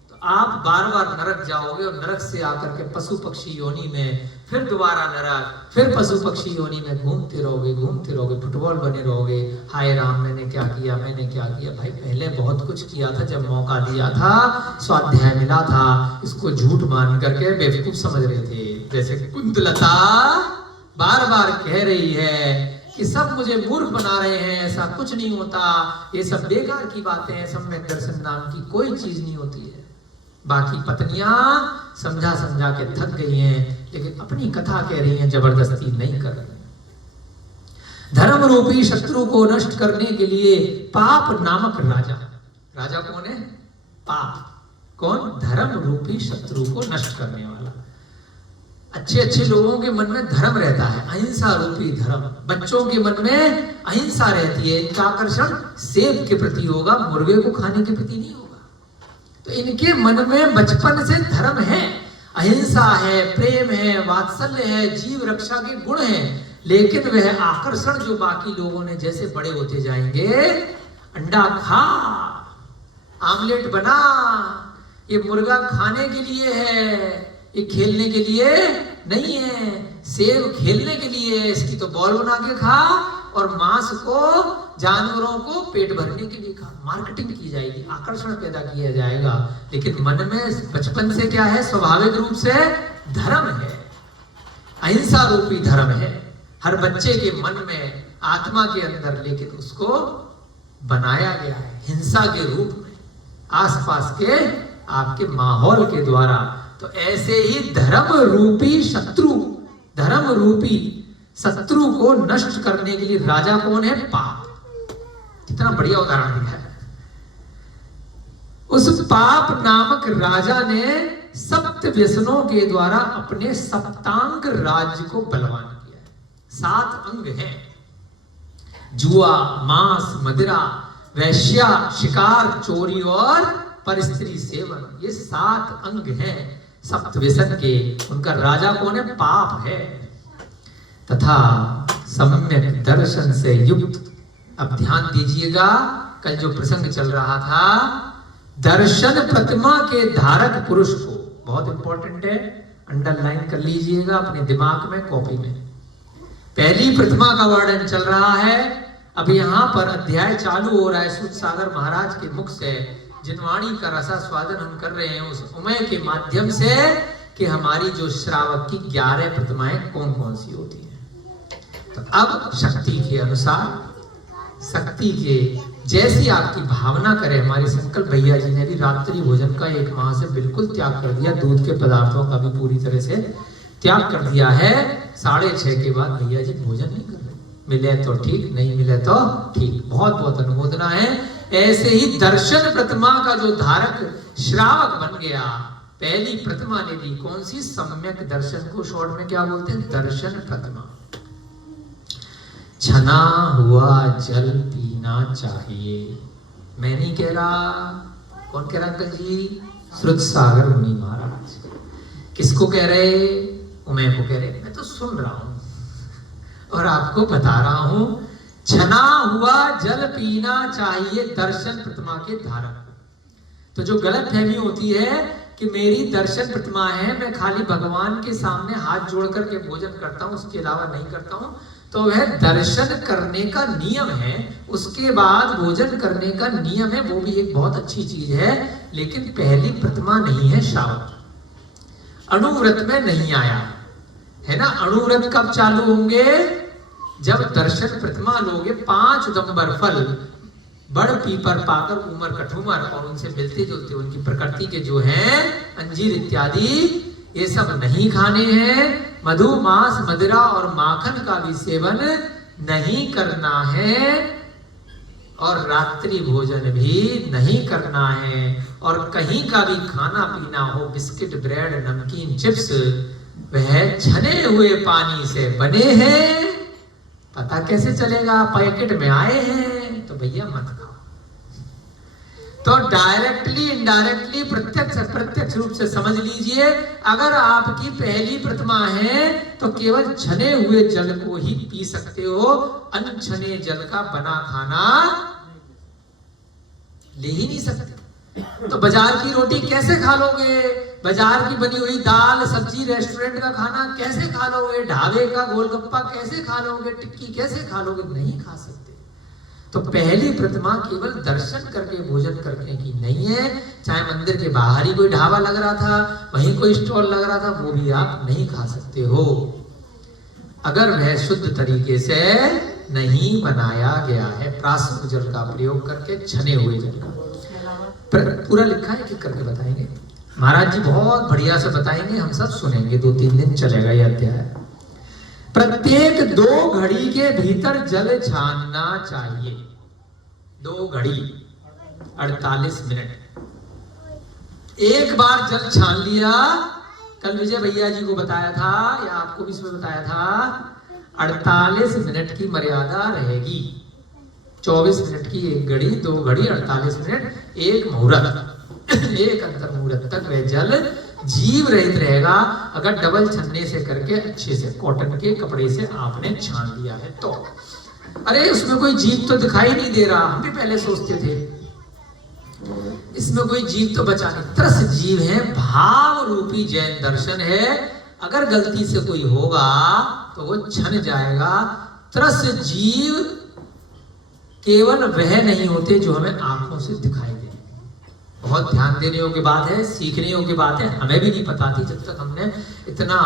तो आप बार बार नरक जाओगे। और नरक से आकर के पशु पक्षी योनि में, फिर दोबारा नरक, फिर पशु पक्षी योनि में घूमते रहोगे, घूमते रहोगे, फुटबॉल बने रहोगे। हाय राम, मैंने क्या किया, मैंने क्या किया। भाई पहले बहुत कुछ किया था, जब मौका दिया था, स्वाध्याय मिला था, इसको झूठ मान करके बेवकूफ समझ रहे थे। जैसे कुंतलता बार बार कह रही है कि सब मुझे मूर्ख बना रहे हैं, ऐसा कुछ नहीं होता, ये सब बेकार की बातें हैं, सम्यक दर्शन नाम की कोई चीज नहीं होती है। बाकी पत्नियां समझा समझा के थक गई हैं, लेकिन अपनी कथा कह रही हैं, जबरदस्ती नहीं कर रही। धर्म रूपी शत्रु को नष्ट करने के लिए पाप नामक राजा, राजा कौन है? पाप। कौन? धर्म रूपी शत्रु को नष्ट करने वाला। अच्छे अच्छे लोगों के मन में धर्म रहता है, अहिंसा रूपी धर्म। बच्चों के मन में अहिंसा रहती है, इनका आकर्षण सेब के प्रति होगा, मुर्गे को खाने के प्रति नहीं होगा। तो इनके मन में बचपन से धर्म है, अहिंसा है, प्रेम है, वात्सल्य है, जीव रक्षा के गुण हैं। लेकिन वह आकर्षण जो बाकी लोगों ने, जैसे बड़े होते जाएंगे, अंडा खा, आमलेट बना, ये मुर्गा खाने के लिए है, ये खेलने के लिए नहीं है। सेब खेलने के लिए है, इसकी तो बॉल बना के खा, और मांस को, जानवरों को पेट भरने के लिए खा। मार्केटिंग की जाएगी, आकर्षण पैदा किया जाएगा। लेकिन मन में बचपन से क्या है? स्वाभाविक रूप से धर्म है, अहिंसा रूपी धर्म है हर बच्चे के मन में, आत्मा के अंदर। लेकिन उसको बनाया गया है हिंसा के रूप में, आसपास के आपके माहौल के द्वारा। तो ऐसे ही धर्म रूपी शत्रु, धर्म रूपी शत्रु को नष्ट करने के लिए राजा कौन है? पाप। कितना बढ़िया उदाहरण दिया है। उस पाप नामक राजा ने सप्त व्यसनों के द्वारा अपने सप्तांग राज्य को बलवान किया है। 7 अंग हैं: जुआ, मांस, मदिरा, वैश्या, शिकार, चोरी और परस्त्री सेवन। ये 7 अंग हैं सप्त व्यसन के। उनका राजा कौन है? पाप है। तथा सम्यक दर्शन से युक्त, अब ध्यान दीजिएगा, कल जो प्रसंग चल रहा था, दर्शन प्रतिमा के धारक पुरुष को, बहुत इंपॉर्टेंट है, अंडरलाइन कर लीजिएगा अपने दिमाग में, कॉपी में। पहली प्रतिमा का वर्णन चल रहा है। अब यहाँ पर अध्याय चालू हो रहा है सूत सागर महाराज के मुख से। जिनवाणी का रसा स्वादन हम कर रहे हैं उस उमय के माध्यम से, कि हमारी जो श्रावक की 11 प्रतिमाएं कौन कौन सी होती हैं। तो अब शक्ति के अनुसार, शक्ति के जैसी आपकी भावना करे। हमारे संकल्प भैया जी ने भी रात्रि भोजन का 1 माह से बिल्कुल त्याग कर दिया, दूध के पदार्थों का भी पूरी तरह से त्याग कर दिया है। 6:30 के बाद भैया जी भोजन नहीं कर रहे। मिले तो ठीक, नहीं मिले तो ठीक। बहुत बहुत अनुमोदना है। ऐसे ही दर्शन प्रतिमा का जो धारक श्रावक बन गया, पहली प्रतिमा ले ली कौन सी? सम्यक दर्शन को शॉर्ट में क्या बोलते हैं? दर्शन प्रतिमा। छना हुआ जल पीना चाहिए। मैं नहीं कह रहा, कौन कह रहा अंकल जी? श्रुत सागर मुनि महाराज। किसको कह रहे? उमय को कह रहे। मैं तो सुन रहा हूं और आपको बता रहा हूं, छना हुआ जल पीना चाहिए दर्शन प्रतिमा के धारक। तो जो गलत फहमी होती है कि मेरी दर्शन प्रतिमा है, मैं खाली भगवान के सामने हाथ जोड़ करके भोजन करता हूं, उसके अलावा नहीं करता हूं, तो वह दर्शन करने का नियम है, उसके बाद भोजन करने का नियम है, वो भी एक बहुत अच्छी चीज है, लेकिन पहली प्रतिमा नहीं है श्रावक। अणुव्रत में नहीं आया है ना। अणुव्रत कब चालू होंगे? जब दर्शन प्रतिमा लोगे, 5 उदंबर फल, बड़ पीपर पाकर उमर कठुमर और उनसे मिलते जुलते उनकी प्रकृति के जो हैं अंजीर इत्यादि, ये सब नहीं खाने हैं। मधु मांस मदिरा और माखन का भी सेवन नहीं करना है, और रात्रि भोजन भी नहीं करना है, और कहीं का भी खाना पीना हो, बिस्किट ब्रेड नमकीन चिप्स, वह छने हुए पानी से बने हैं। पता कैसे चलेगा? पैकेट में आए हैं, तो भैया मत खाओ। तो डायरेक्टली इनडायरेक्टली प्रत्यक्ष अप्रत्यक्ष रूप से समझ लीजिए, अगर आपकी पहली प्रतिमा है तो केवल छने हुए जल को ही पी सकते हो, अनछने जल का बना खाना ले ही नहीं सकते। तो बाजार की रोटी कैसे खा लोगे? बाजार की बनी हुई दाल सब्जी रेस्टोरेंट का खाना कैसे खा लोगे? ढाबे का गोलगप्पा कैसे खा लोगे? टिक्की कैसे खा लोगे? नहीं खा सकते। तो पहली प्रतिमा केवल दर्शन करके भोजन करने की नहीं है। चाहे मंदिर के बाहर ही कोई ढाबा लग रहा था, वहीं कोई स्टॉल लग रहा था, वो भी आप नहीं खा सकते हो, अगर वह शुद्ध तरीके से नहीं बनाया गया है, प्राशुद्ध जल का प्रयोग करके, छने हुए जल का। पूरा लिखा है कि करके बताएंगे महाराज जी, बहुत बढ़िया से बताएंगे, हम सब सुनेंगे, 2-3 दिन चलेगा यह अध्याय। प्रत्येक 2 घड़ी के भीतर जल छानना चाहिए। 2 घड़ी 48 मिनट। एक बार जल छान लिया, कल विजय भैया जी को बताया था या आपको भी इसमें बताया था, 48 मिनट की मर्यादा रहेगी। 24 मिनट की एक घड़ी, 2 घड़ी, 48 मिनट, एक मुहूर्त, एक अंतर मुहूर्त तक वह जल जीव रहित रहेगा। अगर डबल छन्ने से करके अच्छे से कॉटन के कपड़े से आपने छान लिया है तो। अरे उसमें कोई जीव तो दिखाई नहीं दे रहा, हम भी पहले सोचते थे इसमें कोई जीव तो बचा नहीं। त्रस जीव है, भाव रूपी जैन दर्शन है। अगर गलती से कोई होगा तो वो छन जाएगा। त्रस जीव केवल वह नहीं होते जो हमें आंखों से दिखाई दे। बहुत ध्यान देने योग्य बात है, सीखने योग्य बात है। हमें भी नहीं पता थी जब तक हमने इतना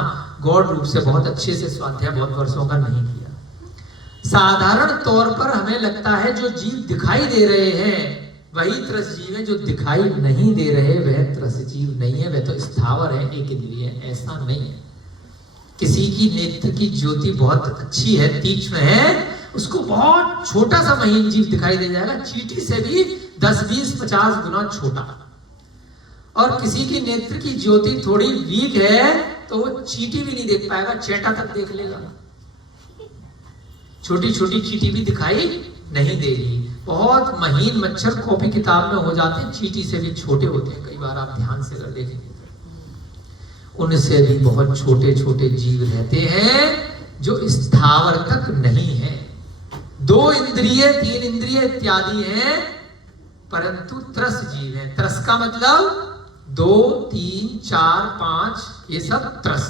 गौर रूप से बहुत अच्छे से स्वाध्याय बहुत वर्षों का नहीं किया। साधारण तौर पर हमें लगता है जो जीव दिखाई दे रहे हैं वही त्रस जीव है, जो दिखाई नहीं दे रहे वह त्रस जीव नहीं है, वह तो स्थावर है, एक इंद्रिय है। ऐसा नहीं है। किसी की नेत्र की ज्योति बहुत अच्छी है, तीक्ष्ण है, उसको बहुत छोटा सा महीन जीव दिखाई दे जाएगा, चींटी से भी 10, 20, 50 गुना छोटा। और किसी की नेत्र की ज्योति थोड़ी वीक है तो वो चींटी भी नहीं देख पाएगा, चेटा तक देख लेगा। छोटी छोटी चींटी भी दिखाई नहीं देगी। बहुत महीन मच्छर कॉपी किताब में हो जाते हैं, चींटी से भी छोटे होते हैं। कई बार आप ध्यान से अगर देखेंगे तो उनसे भी बहुत छोटे छोटे जीव रहते हैं जो स्थावर तक नहीं है। 2 इंद्रिय 3 इंद्रिय इत्यादि हैं, परंतु त्रस जीव है। त्रस का मतलब 2, 3, 4, 5 ये सब त्रस।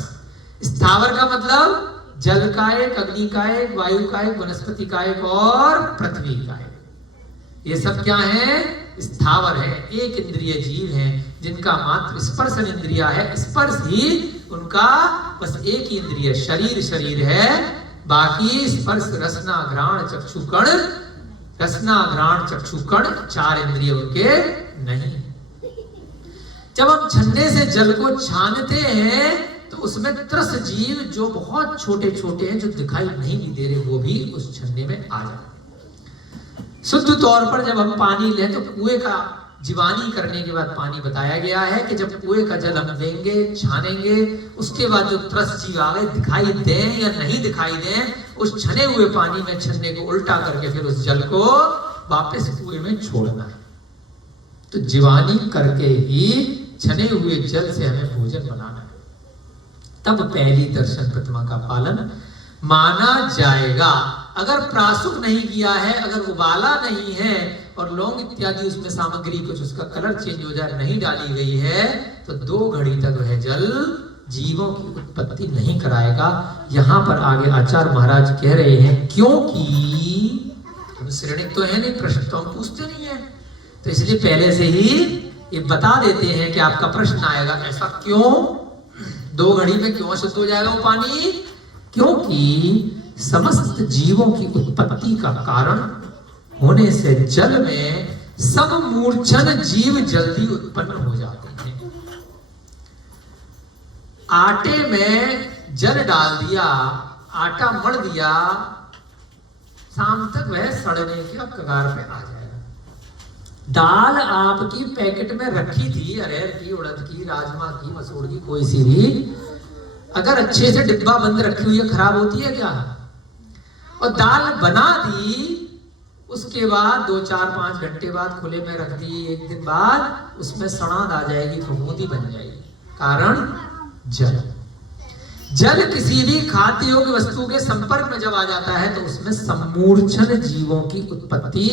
स्थावर का मतलब जल का एक, अग्नि का एक, वायु का एक, वनस्पति का एक और पृथ्वी का एक। ये सब क्या है? स्थावर है। एक इंद्रिय जीव हैं जिनका मात्र स्पर्शन इंद्रिया है। स्पर्श ही उनका बस एक ही इंद्रिय, शरीर है। बाकी स्पर्श रसना घ्राण चक्षुकण, रसना घ्राण चक्षुकण 4 इंद्रिय उनके नहीं। जब हम छन्ने से जल को छानते हैं तो उसमें त्रस जीव जो बहुत छोटे छोटे हैं, जो दिखाई नहीं भी दे रहे, वो भी उस छन्ने में आ जाते। शुद्ध तौर पर जब हम पानी लें तो कुएं का जीवानी करने के बाद पानी बताया गया है कि जब कुएं का जल हम देंगे, छानेंगे, उसके बाद जो त्रस्त जीव आगे दिखाई दें या नहीं दिखाई दें, उस छने हुए पानी में छन्ने को उल्टा करके फिर उस जल को वापस कुएं में छोड़ना है। तो जीवानी करके ही छने हुए जल से हमें भोजन बनाना है, तब पहली दर्शन प्रतिमा का पालन माना जाएगा। अगर प्रासुक नहीं किया है, अगर उबाला नहीं है और लौंग इत्यादि उसमें सामग्री कुछ उसका कलर चेंज हो जाए, नहीं डाली गई है, तो 2 घड़ी तक वह जल जीवों की उत्पत्ति नहीं कराएगा। यहां पर आगे आचार्य महाराज कह रहे हैं क्योंकि हम श्रेणिक तो है नहीं, प्रश्न तो हम पूछते नहीं है, तो इसलिए पहले से ही ये बता देते हैं कि आपका प्रश्न आएगा। ऐसा क्यों? 2 घड़ी में क्यों शुद्ध हो जाएगा वो पानी? क्योंकि समस्त जीवों की उत्पत्ति का कारण होने से जल में सममूर्छन जीव जल्दी उत्पन्न हो जाते हैं। आटे में जल डाल दिया, आटा मढ़ दिया, शाम तक वह सड़ने के कगार पे आ जाएगा। दाल आपकी पैकेट में रखी थी, अरहर की, उड़द की, राजमा की, मसूर की, कोई सी भी, अगर अच्छे से डिब्बा बंद रखी हुई है, खराब होती है क्या? और दाल बना दी, उसके बाद 2, 4, 5 घंटे बाद खुले में रख दी, 1 दिन बाद उसमें सड़ांध आ जाएगी, फफूंदी बन जाएगी। कारण जल। जल किसी भी खाद्य योग्य वस्तु के संपर्क में जब आ जाता है तो उसमें सम्मूर्छन जीवों की उत्पत्ति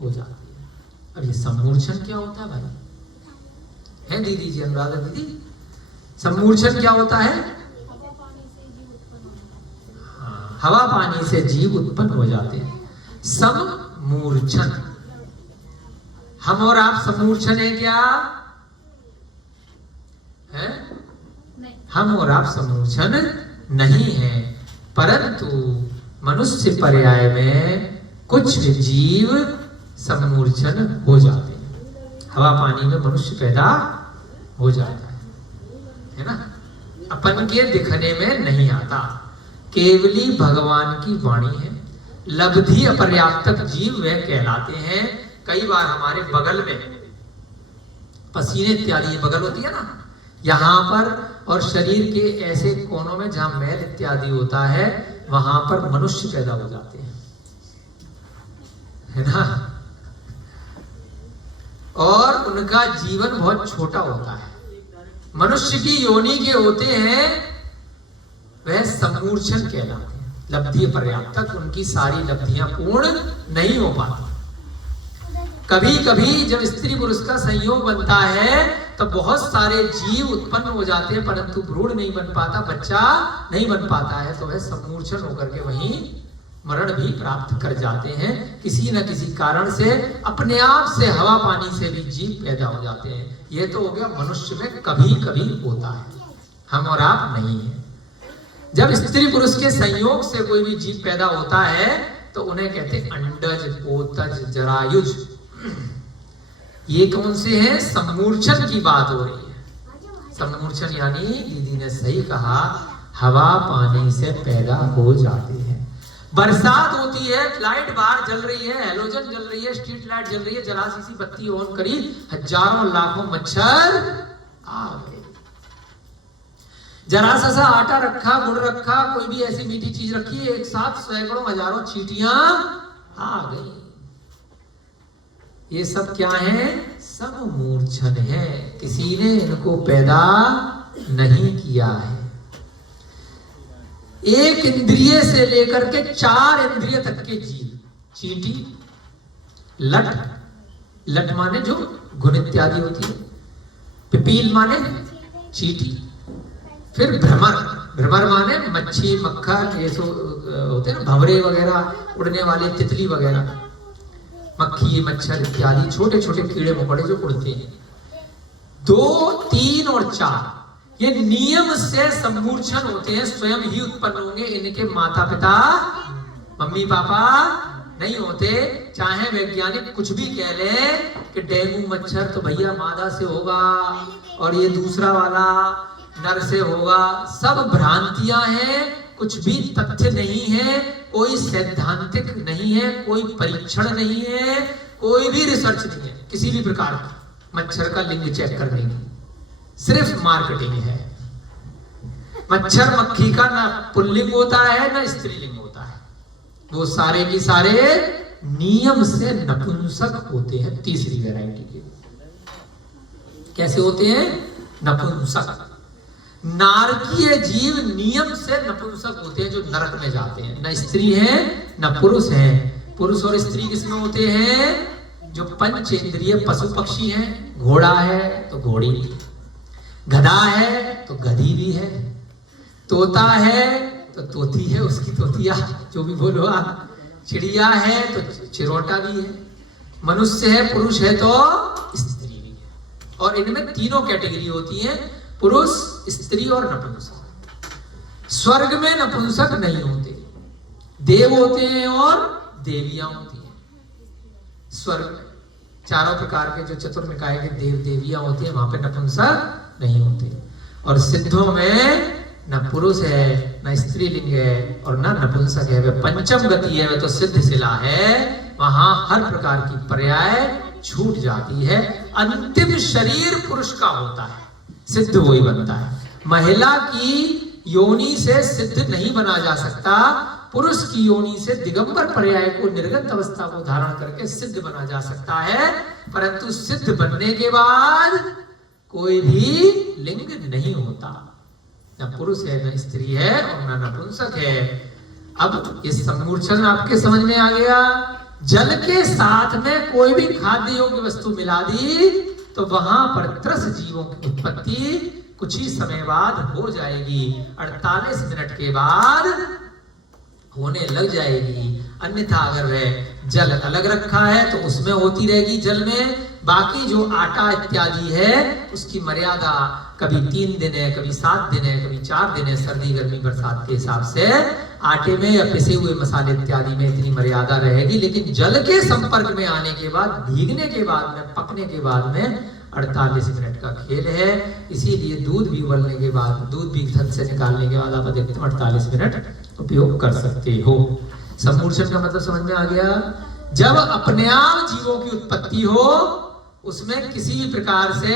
हो जाती है। अब ये सम्मूर्छन क्या होता है भाई? है दीदी जी, अनुराधा दीदी, सम्मूर्छन क्या होता है? हवा पानी से जीव उत्पन्न हो जाते हैं। सममूर्छन, हम और आप समूर्छन है क्या? है? हम और आप समूर्छन नहीं है, परंतु मनुष्य पर्याय में कुछ जीव समूर्छन हो जाते हैं। हवा पानी में मनुष्य पैदा हो जाता है ना? अपन के दिखने में नहीं आता, केवली भगवान की वाणी है। लब्धि अपर्याप्तक जीव वह कहलाते हैं। कई बार हमारे बगल में पसीने इत्यादि बगल होती है ना, यहाँ पर और शरीर के ऐसे कोनों में जहां मैल इत्यादि होता है, वहां पर मनुष्य पैदा हो जाते हैं, है ना? और उनका जीवन बहुत छोटा होता है। मनुष्य की योनि के होते हैं, वह समूर्छन कहलाते हैं। लब्धि पर्याप्त तक उनकी सारी लब्धियां पूर्ण नहीं हो पाती। कभी कभी जब स्त्री पुरुष का संयोग बनता है तो बहुत सारे जीव उत्पन्न हो जाते हैं, परंतु भ्रूण नहीं बन पाता, बच्चा नहीं बन पाता है, तो वह समूर्छन होकर के वहीं मरण भी प्राप्त कर जाते हैं। किसी न किसी कारण से अपने आप से हवा पानी से भी जीव पैदा हो जाते हैं। यह तो हो गया मनुष्य में कभी कभी होता है, हम और आप नहीं है। जब स्त्री पुरुष के संयोग से कोई भी जीव पैदा होता है तो उन्हें कहते हैं अंडज, पोतज, जरायुज। ये कौन से हैं? सम्मूर्छन की बात हो रही है। सम्मूर्छन यानी दीदी ने सही कहा, हवा पानी से पैदा हो जाते हैं। बरसात होती है, लाइट बाहर जल रही है, हैलोजन जल रही है, स्ट्रीट लाइट जल रही है, जरा सी बत्ती ऑन करी, हजारों लाखों मच्छर आ गए। जरा सा आटा रखा, गुड़ रखा, कोई भी ऐसी मीठी चीज रखी, एक साथ सैकड़ों हजारों चींटियां आ गई। ये सब क्या है? सब मूर्छन है, किसी ने इनको पैदा नहीं किया है। एक इंद्रिय से लेकर के 4 इंद्रिय तक के जीव, चींटी, लट, लट माने जो घुन इत्यादि होती है, पिपील माने चींटी, फिर भ्रमर, भ्रमर माने मच्छी, मक्खा, ये होते हैं ना, भंवरे वगैरह, उड़ने वाले तितली वगैरह, मक्खी, मच्छर इत्यादि छोटे छोटे कीड़े मकोड़े जो उड़ते हैं। 2, 3 और 4 ये नियम से सम्मूर्छन होते हैं, स्वयं ही उत्पन्न होंगे। इनके माता पिता, मम्मी पापा नहीं होते। चाहे वैज्ञानिक कुछ भी कह ले कि डेंगू मच्छर तो भैया मादा से होगा और ये दूसरा वाला नर से होगा, सब भ्रांतियां हैं। कुछ भी तथ्य नहीं है, कोई सैद्धांतिक नहीं है, कोई परीक्षण नहीं है, कोई भी रिसर्च नहीं है किसी भी प्रकार की मच्छर का लिंग चेक करने की, सिर्फ मार्केटिंग है। मच्छर मक्खी का ना पुल्लिंग होता है ना स्त्रीलिंग होता है, वो सारे की सारे नियम से नपुंसक होते हैं। तीसरी वैरायटी के कैसे होते हैं? नपुंसक। नारकीय जीव नियम से नपुंसक होते हैं, जो नरक में जाते हैं। न स्त्री है न पुरुष है। पुरुष और स्त्री किसमें होते हैं? जो पंचेंद्रिय पशु पक्षी हैं। घोड़ा है तो घोड़ी, गधा है तो गधी भी है, तोता है तो तोती है, उसकी तोतिया जो भी बोलो आप, चिड़िया है तो चिरोटा भी है, मनुष्य है पुरुष है तो स्त्री भी है। और इनमें तीनों कैटेगरी होती है, पुरुष, स्त्री और नपुंसक। स्वर्ग में नपुंसक नहीं होते, देव होते हैं और देवियां होती हैं। स्वर्ग में चारों प्रकार के जो चतुर्निकाय के देव देवियां होती हैं, वहां पे नपुंसक नहीं होते। और सिद्धों में न पुरुष है न स्त्रीलिंग है और न नपुंसक है, वह पंचम गति है, वह तो सिद्ध शिला है। वहां हर प्रकार की पर्याय छूट जाती है। अंतिम शरीर पुरुष का होता है, सिद्ध वही बनता है। महिला की योनि से सिद्ध नहीं बना जा सकता, पुरुष की योनि से दिगंबर पर्याय को, निर्गत अवस्था को धारण करके सिद्ध बना जा सकता है। परंतु सिद्ध बनने के बाद कोई भी लिंग नहीं होता, न पुरुष है न स्त्री है और न नपुंसक है। अब इस सम्मूर्छन आपके समझ में आ गया। जल के साथ में कोई भी खाद्य योग्य वस्तु मिला दी तो वहां पर त्रस जीवों की उत्पत्ति कुछ ही समय बाद हो जाएगी। 48 मिनट के बाद होने लग जाएगी। अन्यथा अगर वह जल अलग रखा है तो उसमें होती रहेगी जल में। बाकी जो आटा इत्यादि है उसकी मर्यादा कभी 3 दिन है, कभी 7 दिन है, कभी 4 दिन है, सर्दी गर्मी बरसात के हिसाब से आटे में या पिसे हुए मसाले इत्यादि में इतनी मर्यादा रहेगी। लेकिन जल के संपर्क में आने के बाद, भीगने के बाद में, पकने के बाद में 48 मिनट का खेल है। इसीलिए दूध भी उबलने के बाद, दूध भी थन से निकालने के बाद आप अधिकतम 48 मिनट उपयोग कर सकते हो। सम्मूर्छन का मतलब समझ में आ गया? जब अपने आप जीवों की उत्पत्ति हो, उसमें किसी भी प्रकार से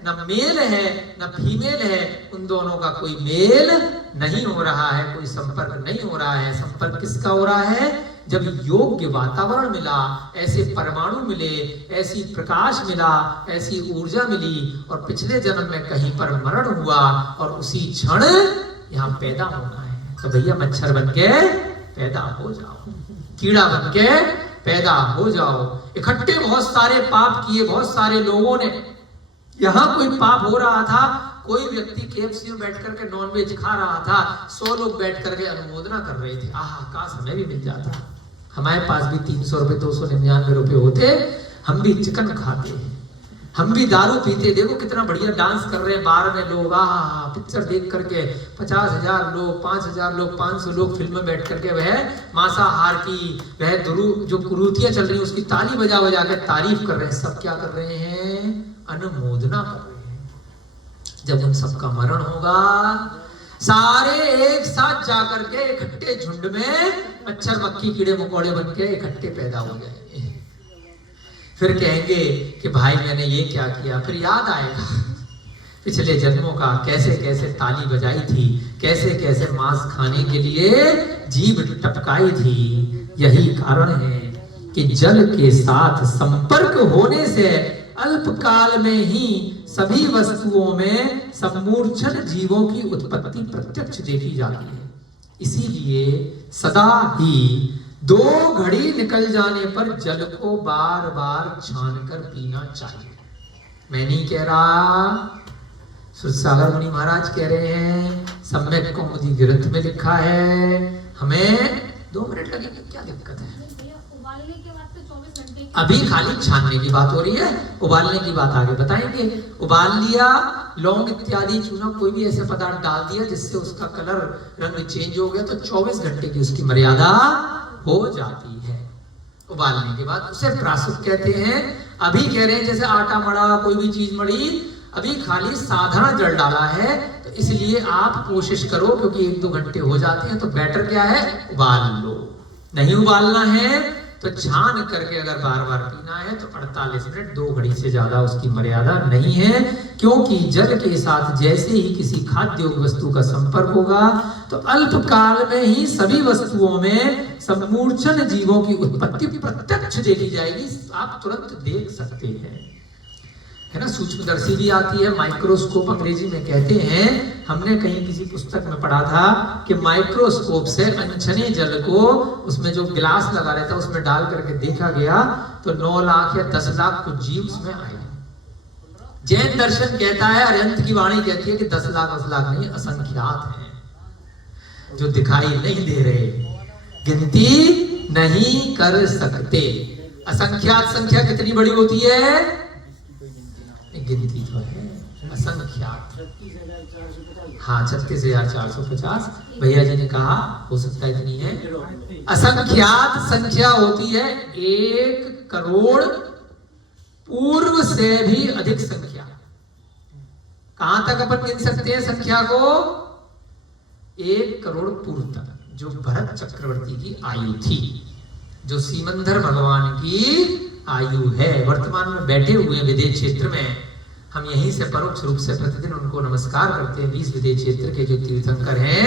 न मेल है न फीमेल है, उन दोनों का कोई मेल नहीं हो रहा है, कोई संपर्क नहीं हो रहा है। संपर्क किसका हो रहा है? जब योग्य वातावरण मिला, ऐसे परमाणु मिले, ऐसी प्रकाश मिला, ऐसी ऊर्जा मिली और पिछले जन्म में कहीं पर मरण हुआ और उसी क्षण यहाँ पैदा होना है। तो भैया मच्छर बनके पैदा हो जाओ, कीड़ा बनके पैदा हो जाओ। इकट्ठे बहुत सारे पाप किए बहुत सारे लोगों ने। यहाँ कोई पाप हो रहा था, कोई व्यक्ति KFC में बैठ करके नॉनवेज खा रहा था, 100 लोग बैठ करके अनुमोदना कर रहे थे। आह, काश हमें भी मिल जाता। हमारे पास भी 300 रुपए 299 रुपए होते, हम भी चिकन खाते, हम भी दारू पीते। देखो कितना बढ़िया डांस कर रहे हैं बार में लोग। आहा, पिक्चर देख करके 50,000 लोग, 5,000 लोग, 500 लोग फिल्म में बैठ करके वह मांसाहार की वह जो कुरीतियां चल रही है उसकी ताली बजा बजा के तारीफ कर रहे हैं। सब क्या कर रहे हैं? अनुमोदना कर रहे हैं। जब उन सबका मरण होगा, सारे एक साथ जाकर के इकट्ठे झुंड में मच्छर मक्खी कीड़े मकोड़े बन के इकट्ठे पैदा हो जाएंगे। फिर कहेंगे कि भाई मैंने ये क्या किया। फिर याद आएगा पिछले जन्मों का, कैसे कैसे ताली बजाई थी, कैसे कैसे मांस खाने के लिए जीभ टपकाई थी। यही कारण है कि जल के साथ संपर्क होने से अल्पकाल में ही सभी वस्तुओं में सम्मूर्छन जीवों की उत्पत्ति प्रत्यक्ष देखी जाती है। इसीलिए सदा ही 2 घड़ी निकल जाने पर जल को बार बार छानकर पीना चाहिए। मैं नहीं कह रहा, सुरसागर मुनि महाराज कह रहे हैं, सम्यक कौमुदी ग्रंथ में लिखा है। हमें 2 मिनट लगेंगे, क्या दिक्कत है? उबालने के बाद तो 24 घंटे। अभी खाली छानने की बात हो रही है, उबालने की बात आगे बताएंगे। उबाल लिया, लौंग इत्यादि चूना कोई भी ऐसे पदार्थ डाल दिया जिससे उसका कलर रंग चेंज हो गया, तो 24 घंटे की उसकी मर्यादा हो जाती है। उबालने के बाद उसे प्रासुप कहते हैं। अभी कह रहे हैं जैसे आटा मड़ा, कोई भी चीज मड़ी, अभी खाली साधारण जल डाला है, तो इसलिए आप कोशिश करो, क्योंकि 1-2 घंटे हो जाते हैं, तो बेटर क्या है, उबाल लो। नहीं उबालना है तो छान करके अगर बार बार पीना है तो 48 मिनट, 2 घड़ी से ज्यादा उसकी मर्यादा नहीं है। क्योंकि जल के साथ जैसे ही किसी खाद्य वस्तु का संपर्क होगा तो अल्प काल में ही सभी वस्तुओं में समूर्छन जीवों की उत्पत्ति प्रत्यक्ष देखी जाएगी, आप तुरंत देख सकते हैं, है ना। सूक्ष्मदर्शी भी आती है, माइक्रोस्कोप अंग्रेजी में कहते हैं। हमने कहीं किसी पुस्तक में पढ़ा था कि माइक्रोस्कोप से अनछने जल को, उसमें जो गिलास लगा रहता है उसमें डाल करके देखा गया तो 9 लाख या 10 लाख कुछ जीव उसमें आए। जैन दर्शन कहता है, अरिहंत की वाणी कहती है कि 10 लाख नहीं, असंख्यात हैं जो दिखाई नहीं दे रहे, गिनती नहीं कर सकते। असंख्यात संख्या कितनी बड़ी होती है, गिनती तो है, असंख्यात। 36,450। हाँ, 36,450 भैया जी ने कहा, हो सकता है इतनी है। असंख्यात संख्या होती है 1 करोड़ पूर्व से भी अधिक संख्या। कहां तक अपन गिन सकते हैं संख्या को, 1 करोड़ पूर्व तक, जो भरत चक्रवर्ती की आयु थी, जो सीमंधर भगवान की आयु है। वर्तमान में बैठे हुए विदेश क्षेत्र में, हम यहीं से परोक्ष रूप से प्रतिदिन उनको नमस्कार करते हैं। 20 विदेश क्षेत्र के जो तीर्थंकर हैं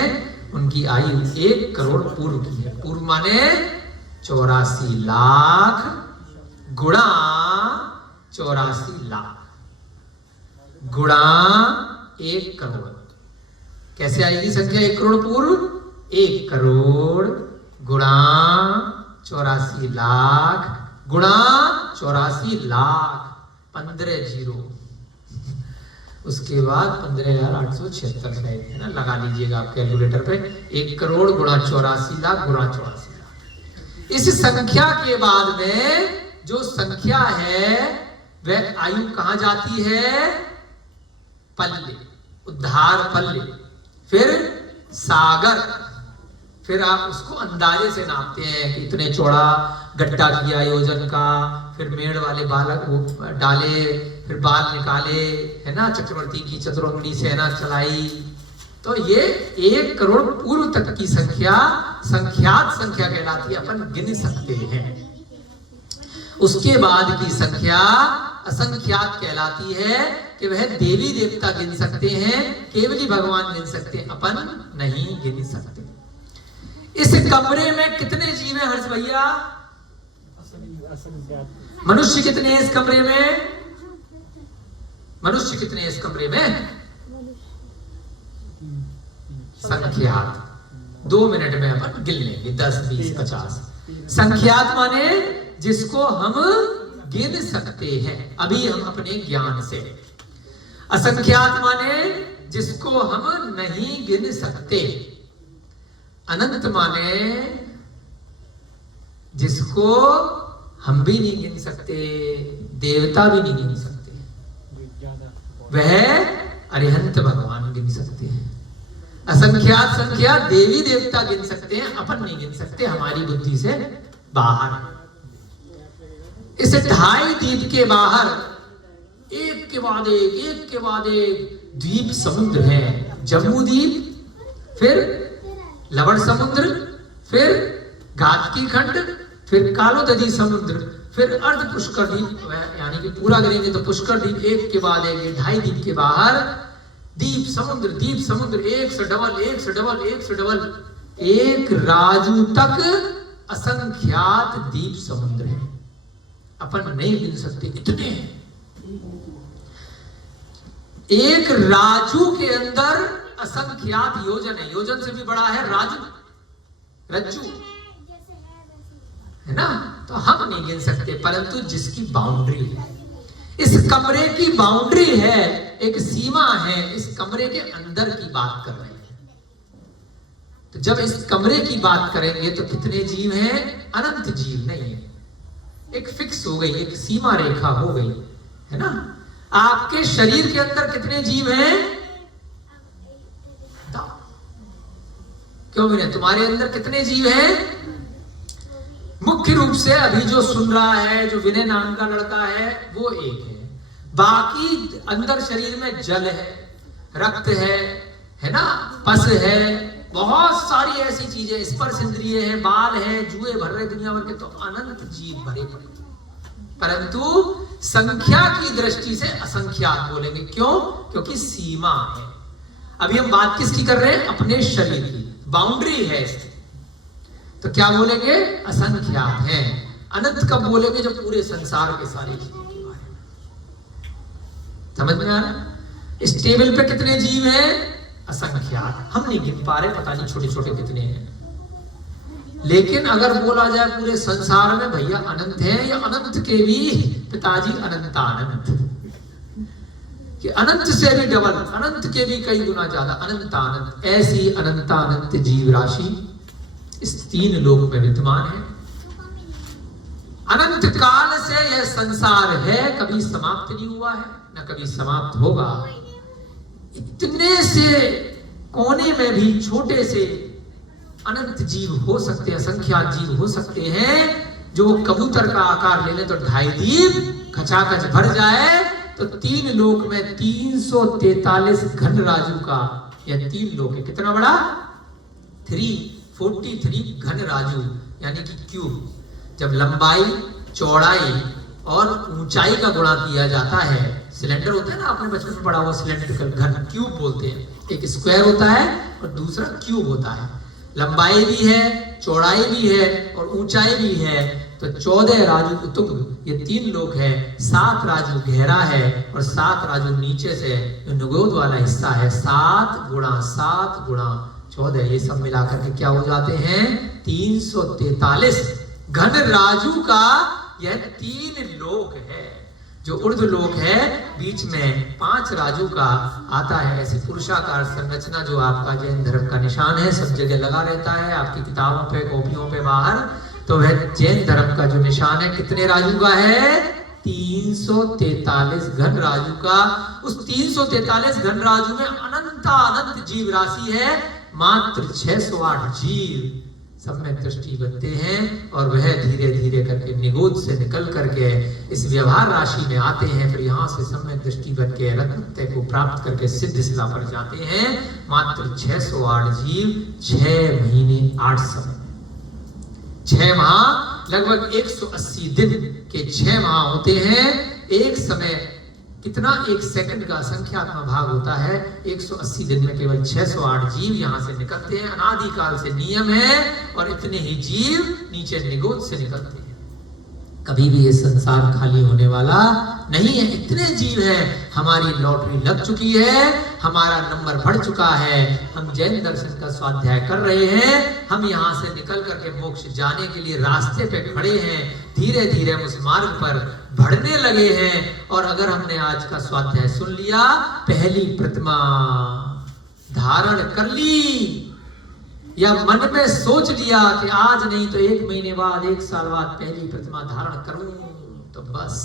उनकी आयु 1 करोड़ पूर्व की है। पूर्व माने 84 लाख गुणा 84 लाख गुणा 1 करोड़। कैसे आएगी संख्या 1 करोड़ पूर्व, 1 करोड़ गुणा 84 लाख गुणा 84 लाख, 15 जीरो, उसके बाद 15,876 है ना, लगा लीजिएगा आप कैलकुलेटर पे। 1 करोड़ गुणा 84 लाख गुणा 84 लाख। इस संख्या के बाद में जो संख्या है वह आयु कहां जाती है, पल्ले, उद्धार पल्ले, फिर सागर। फिर आप उसको अंदाजे से नापते हैं कि इतने चौड़ा गड्ढा किया योजन का, फिर मेड़ वाले बालक वो डाले, फिर बाल निकाले, है ना, चक्रवर्ती की चतुरंगनी सेना चलाई। तो ये 1 करोड़ पूर्व तक की संख्या संख्यात संख्या कहलाती है, अपन गिन सकते हैं। उसके बाद की संख्या असंख्यात कहलाती है कि वह देवी देवता गिन सकते हैं, केवली भगवान गिन सकते हैं, अपन नहीं गिन सकते। इस कमरे में कितने जीव हैं हर्ष भैया, मनुष्य कितने हैं इस कमरे में, मनुष्य कितने हैं इस कमरे में, संख्यात। 2 मिनट में अपन गिन लेंगे, 10, 20, 50। संख्यात माने जिसको हम गिन सकते हैं अभी हम अपने ज्ञान से। असंख्यात माने जिसको हम नहीं गिन सकते। अनंत माने जिसको हम भी नहीं गिन सकते, देवता भी नहीं गिन सकते, वह अरिहंत भगवान गिन सकते हैं। असंख्यात संख्या देवी देवता गिन सकते हैं, अपन नहीं गिन सकते, हमारी बुद्धि से बाहर। इस 2.5 द्वीप के बाहर एक के बाद एक द्वीप समुद्र है। जम्मू द्वीप, फिर लवण समुद्र, फिर घातकी खंड, फिर कालोदधी समुद्र, फिर अर्ध पुष्कर द्वीप, यानी कि पूरा करेंगे तो पुष्कर द्वीप, एक के बाद एक, 2.5 द्वीप के बाहर द्वीप समुद्र, एक से डबल, एक राजू तक असंख्यात द्वीप समुद्र है, अपन नहीं गिन सकते, इतने हैं। एक राजू के अंदर असंख्यात योजन है, योजन से भी बड़ा है राजू, रज्जू, है ना। तो हम नहीं गिन सकते, परंतु जिसकी बाउंड्री है, इस कमरे की बाउंड्री है, एक सीमा है, इस कमरे के अंदर की बात कर रहे हैं। तो जब इस कमरे की बात करेंगे तो कितने जीव हैं, अनंत जीव नहीं है, एक फिक्स हो गई, एक सीमा रेखा हो गई, है ना। आपके शरीर के अंदर कितने जीव हैं, क्यों मिले, तुम्हारे अंदर कितने जीव हैं। मुख्य रूप से अभी जो सुन रहा है, जो विनय नाम का लड़का है, वो एक है। बाकी अंदर शरीर में जल है, रक्त है ना, पस है, बहुत सारी ऐसी चीजें, स्पर्श इंद्रिय है, बाल है, जुए भर रहे दुनिया भर के, तो अनंत जीव भरे पड़े, परंतु संख्या की दृष्टि से असंख्यात बोलेंगे। क्यों? क्योंकि सीमा है। अभी हम बात किसकी कर रहे हैं? अपने शरीर की, बाउंड्री है इसकी, तो क्या बोलेंगे? असंख्यात है। अनंत कब बोलेंगे? जब पूरे संसार के सारे जीवों के बारे में समझ में आ रहा है। इस टेबल पे कितने जीव हैं? असंख्यात, हम नहीं गिन पा रहे, पता नहीं छोटे छोटे कितने हैं। लेकिन अगर बोला जाए पूरे संसार में भैया अनंत है, या अनंत के भी पिताजी अनंतानंत, कि अनंत से भी डबल, अनंत के भी कई गुना ज्यादा अनंतानंत, ऐसी अनंतानंत जीव राशि इस 3 लोक में विद्यमान है। अनंत काल से यह संसार है, कभी समाप्त नहीं हुआ है, न कभी समाप्त होगा। इतने से कोने में भी छोटे से अनंत जीव हो सकते हैं, असंख्यात जीव हो सकते हैं, जो कबूतर का आकार ले ले तो 2.5 दीप खचाखच भर जाए, तो 3 लोक में 343 घन राजू का यह 3 लोक है। कितना बड़ा? 343 घन राजू, यानी कि क्यूब। जब लंबाई, चौड़ाई और ऊंचाई का गुणा किया जाता है, सिलेंडर होता है ना, आपने बचपन में पढ़ा हुआ, सिलेंड्रिकल घन, क्यूब बोलते हैं। एक स्क्वायर होता है और दूसरा क्यूब होता है। लंबाई भी है, चौड़ाई भी है और ऊंचाई भी है, तो 14 राजू उत्तुंग ये 3 लोक है। 7 राजू गहरा है और 7 राजू नीचे से नुगोद वाला हिस्सा है। 7 गुणा 7 गुणा 14, ये सब मिलाकर के क्या हो जाते हैं? 343 घन राजू का यह 3 लोक है। जो ऊर्ध्व लोक है, बीच में 5 राजू का आता है। ऐसी पुरुषाकार संरचना जो आपका जैन धर्म का निशान है, सब जगह लगा रहता है, आपकी किताबों पे, कॉपियों पे, बाहर, तो वह जैन धर्म का जो निशान है कितने राजू का है? 343 घन राजू का। उस 343 घन राजू में अनंत जीव राशि है। मात्र 608 जीव सब में दृष्टि बनते हैं, और वह धीरे धीरे करके निगोद से निकल करके इस व्यवहार राशि में आते हैं। फिर यहाँ से सब में दृष्टि बन के रत्नत्व को प्राप्त करके सिद्ध शिला पर जाते हैं। मात्र 608 जीव 6 महीने 8 समय, 6 माह, लगभग 180 दिन के 6 माह होते हैं। एक समय कितना? 1 सेकंड का संख्यात्मक भाग होता है। 180 दिन में केवल 608 जीव यहाँ से निकलते हैं। अनादिकाल से नियम है, और इतने ही जीव नीचे निगोद से निकलते हैं। कभी भी ये संसार खाली होने वाला नहीं है। इतने जीव हैं, हमारी लॉटरी लग चुकी है, हमारा नंबर बढ़ चुका है। हम जैन दर्शन का स्वाध्याय कर रहे हैं, हम यहाँ से निकल करके मोक्ष जाने के लिए रास्ते पे खड़े हैं। धीरे धीरे उस मार्ग पर बढ़ने लगे हैं। और अगर हमने आज का स्वाध्याय सुन लिया, पहली प्रतिमा धारण कर ली, या मन में सोच लिया कि आज नहीं तो 1 महीने बाद, 1 साल बाद पहली प्रतिमा धारण करूं, तो बस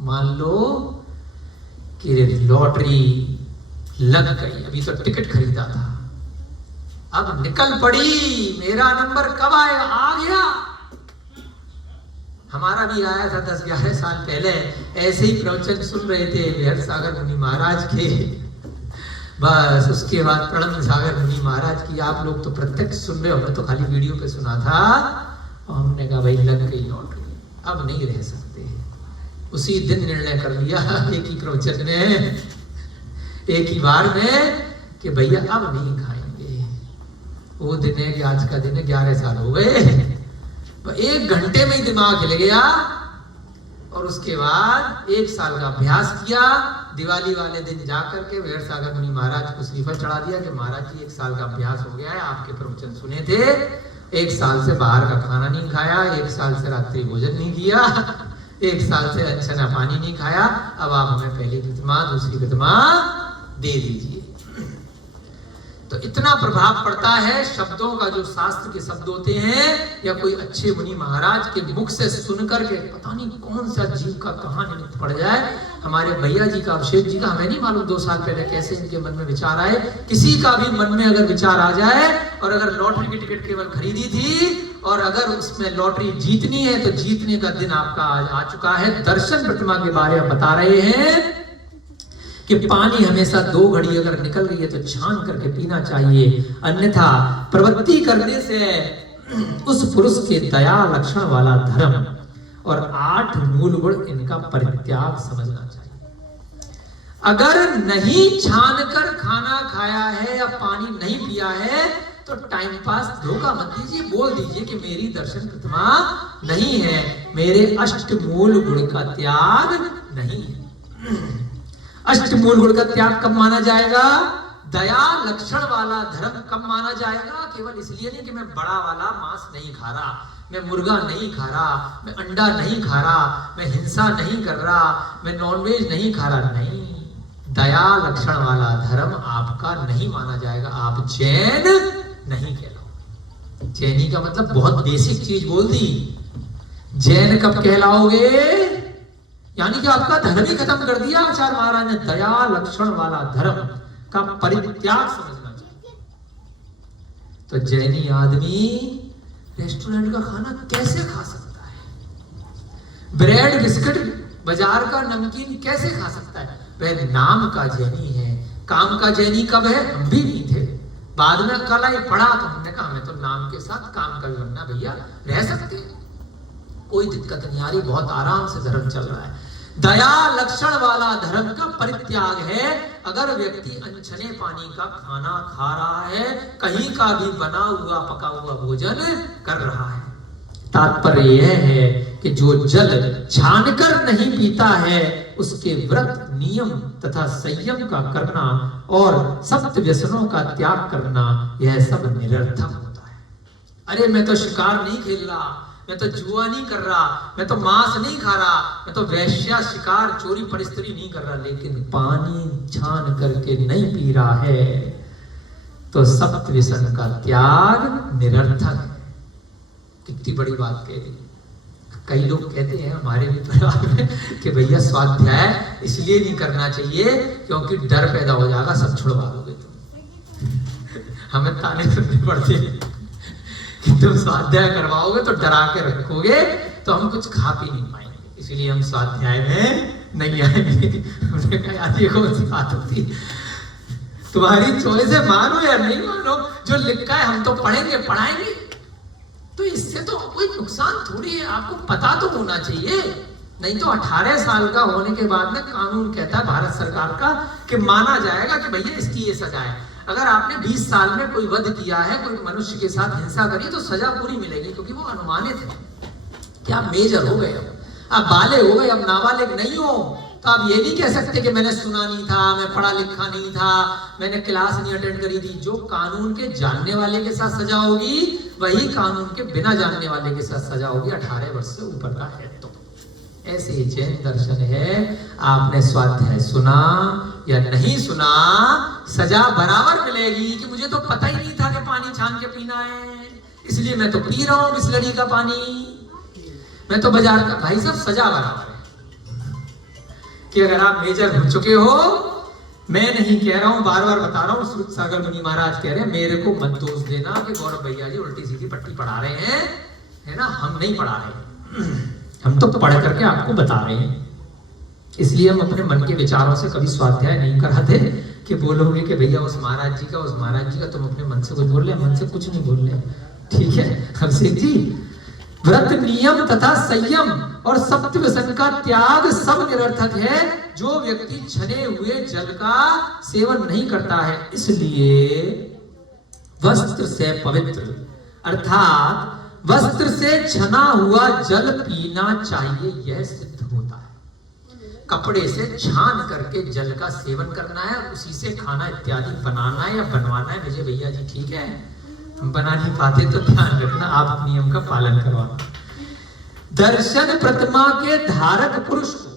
मान लो कि लॉटरी लग गई। अभी तो टिकट खरीदा था, अब निकल पड़ी, मेरा नंबर कब आएगा? आ गया। हमारा भी आया था 10-11 साल पहले, ऐसे ही प्रवचन सुन रहे थे बेहद सागर मुनि महाराज के। बस उसके बाद प्रणम सागर मुनि महाराज की आप लोग तो प्रत्यक्ष सुन रहे हो, मैं तो खाली वीडियो पे सुना था। और हमने कहा भाई लग गई लॉटरी, अब नहीं रह सकते। उसी दिन निर्णय कर लिया, एक ही प्रवचन में, एक ही बार में, कि भैया अब नहीं खाएंगे। वो दिन है कि आज का दिन है, 11 साल हो गए, तो 1 घंटे में ही दिमाग हिल गया। और उसके बाद 1 साल का अभ्यास किया। दिवाली वाले दिन जाकर के वेर सागर मुनि महाराज को श्रीफल चढ़ा दिया कि महाराज जी 1 साल का अभ्यास हो गया है, आपके प्रवचन सुने थे, 1 साल से बाहर का खाना नहीं खाया, 1 साल से रात्रि भोजन नहीं किया, 1 साल से अनछना पानी नहीं खाया, अब आप हमें पहली प्रतिमा, दूसरी प्रतिमा दे दीजिए। तो इतना प्रभाव पड़ता है शब्दों का, जो शास्त्र के शब्द होते हैं या कोई अच्छे मुनि महाराज के मुख से सुनकर के पता नहीं कौन सा जीव का कहां निमित्त पड़ जाए। हमारे भैया जी का, अभिषेक जी का, हमें नहीं मालूम 2 साल पहले कैसे इनके मन में विचार आए। किसी का भी मन में अगर विचार आ जाए और अगर लॉटरी की टिकट केवल खरीदी थी और अगर उसमें लॉटरी जीतनी है तो जीतने का दिन आपका आ चुका है। दर्शन प्रतिमा के बारे में बता रहे हैं कि पानी हमेशा 2 घड़ी अगर निकल गई है तो छान करके पीना चाहिए, अन्यथा प्रवृत्ति करने से उस पुरुष के दया लक्षण वाला धर्म और 8 मूल गुण इनका परित्याग समझना चाहिए। अगर नहीं छान कर खाना खाया है या पानी नहीं पिया है तो टाइम पास धोखा मत दीजिए, बोल दीजिए कि मेरी दर्शन प्रतिमा नहीं है, मेरे अष्टमूल गुण का त्याग नहीं है। अष्टमूल गुण का त्याग कब माना जाएगा? दया लक्षण वाला धर्म कब माना जाएगा? केवल इसलिए नहीं कि मैं बड़ा वाला मांस नहीं खा रहा, मैं मुर्गा नहीं खा रहा, मैं अंडा नहीं खा रहा, मैं हिंसा नहीं कर रहा, मैं नॉनवेज नहीं खा रहा, नहीं। दया लक्षण वाला धर्म आपका नहीं माना जाएगा, आप जैन नहीं कहलाओगे। जैनी का मतलब बहुत बेसिक चीज बोल दी। जैन कब कहलाओगे? यानी कि आपका धर्म ही खत्म कर दिया आचार्य महाराज ने। दया लक्षण वाला धर्म का परित्याग समझना चाहिए। तो जैनी आदमी रेस्टोरेंट का खाना कैसे खा सकता है? ब्रेड बिस्किट बाजार का नमकीन कैसे खा सकता है? वह नाम का जैनी है। काम का जैनी कब है? हम भी नहीं थे, बाद में कल ही पढ़ा तो हमने कहा हमें तो नाम के साथ काम का भी बनना, भैया रह सकते हैं, कोई दिक्कत नहीं आ रही, बहुत आराम से धर्म चल रहा है। दया लक्षण वाला धर्म का परित्याग है। अगर व्यक्ति अनछने पानी का खाना खा रहा है, कहीं का भी बना हुआ पका हुआ भोजन कर रहा है, तात्पर्य यह है कि जो जल छानकर नहीं पीता है उसके व्रत नियम तथा संयम का करना और सप्त व्यसनों का त्याग करना यह सब निरर्थक होता है। अरे मैं तो शिकार नहीं खेल रहा, मैं तो जुआ नहीं कर रहा, मैं तो मांस नहीं खा रहा, मैं तो वैश्या शिकार चोरी परिस्थिति नहीं कर रहा, लेकिन पानी छान करके नहीं पी रहा है तो सप्त व्यसन का त्याग निरर्थक है। कितनी बड़ी बात कह दी। कई लोग कहते हैं हमारे भी परिवार में कि भैया स्वाध्याय इसलिए नहीं करना चाहिए क्योंकि डर पैदा हो जाएगा, सब छुड़वा दोगे तुम। हमें ताने सुनने पड़ते हैं कि तुम स्वाध्याय करवाओगे तो डरा के रखोगे तो हम कुछ खा पी नहीं पाएंगे, इसलिए हम स्वाध्याय में नहीं आएंगे। हमने कहा यार ये कौन सी बात होती है, तुम्हारी चॉइस है, मानो या नहीं मानो, जो लिखा है हम तो पढ़ेंगे पढ़ाएंगे, तो इससे तो कोई नुकसान थोड़ी है। आपको पता तो होना चाहिए, नहीं तो 18 साल का होने के बाद में कानून कहता है भारत सरकार का कि माना जाएगा कि भैया इसकी ये सजा है। अगर आपने 20 साल में कोई वध किया है, कोई मनुष्य के साथ हिंसा करी, तो सजा पूरी मिलेगी क्योंकि वो अनुमानित है कि आप मेजर हो गए, अब आप बाले हो गए, अब नाबालिग नहीं हो, तो आप ये नहीं कह सकते कि मैंने सुना नहीं था, मैं पढ़ा लिखा नहीं था, मैंने क्लास नहीं अटेंड करी थी। जो कानून के जानने वाले के साथ सजा होगी वही कानून के बिना जानने वाले के साथ सजा होगी, 18 वर्ष से ऊपर का है तो। ऐसे ही जैन दर्शन है, आपने स्वाध्याय सुना या नहीं सुना, सजा बराबर मिलेगी कि मुझे तो पता ही नहीं था कि पानी छान के पीना है, इसलिए मैं तो पी रहा हूं बिस्लरी का पानी, मैं तो बाजार का। भाई साहब सजा बराबर है कि अगर आप मेजर हो चुके हो, मैं नहीं कह रहा हूं, बार बार बता रहा हूं, श्रुत सागर मुनि महाराज कह रहे हैं, मेरे को मत दोष देना कि गौरव भैया जी उल्टी सीधी पट्टी पढ़ा रहे हैं, है ना, हम नहीं पढ़ा रहे, हम तो पढ़ करके आपको बता रहे हैं। इसलिए हम अपने मन के विचारों से कभी स्वाध्याय नहीं कराते कि बोलोगे कि भैया उस महाराज जी का तुम अपने मन से कुछ बोल रहे, मन से कुछ नहीं बोल रहे, ठीक है अभिषेक जी। व्रत नियम तथा संयम और सप्त व्यसन का त्याग सब निरर्थक है। जो व्यक्ति छने हुए जल का सेवन नहीं करता है, इसलिए वस्त्र से पवित्र अर्थात वस्त्र से छना हुआ जल पीना चाहिए, यह सिद्ध होता है। कपड़े से छान करके जल का सेवन करना है, उसी से खाना इत्यादि बनाना है या बनवाना है। विजय भैया जी ठीक है, हम बना नहीं पाते तो ध्यान रखना, आप नियम का पालन करवाना। दर्शन प्रतिमा के धारक पुरुष को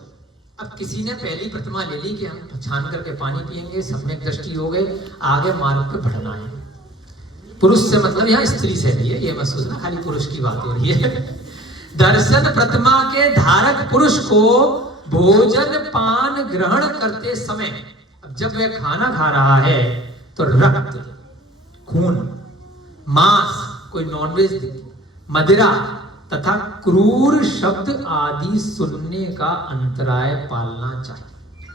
अब किसी ने पहली प्रतिमा ले ली कि हम छान करके पानी पिएंगे, सम्यक दृष्टि हो गए, आगे मार्ग पे बढ़ना है। पुरुष से मतलब यहाँ स्त्री से भी है, ये मत सोचना खाली पुरुष की बात हो रही है। दर्शन प्रतिमा के धारक पुरुष को भोजन पान ग्रहण करते समय, अब जब वह खाना खा रहा है तो रक्त, खून, मांस, कोई नॉनवेज, मदिरा तथा क्रूर शब्द आदि सुनने का अंतराय पालना चाहिए।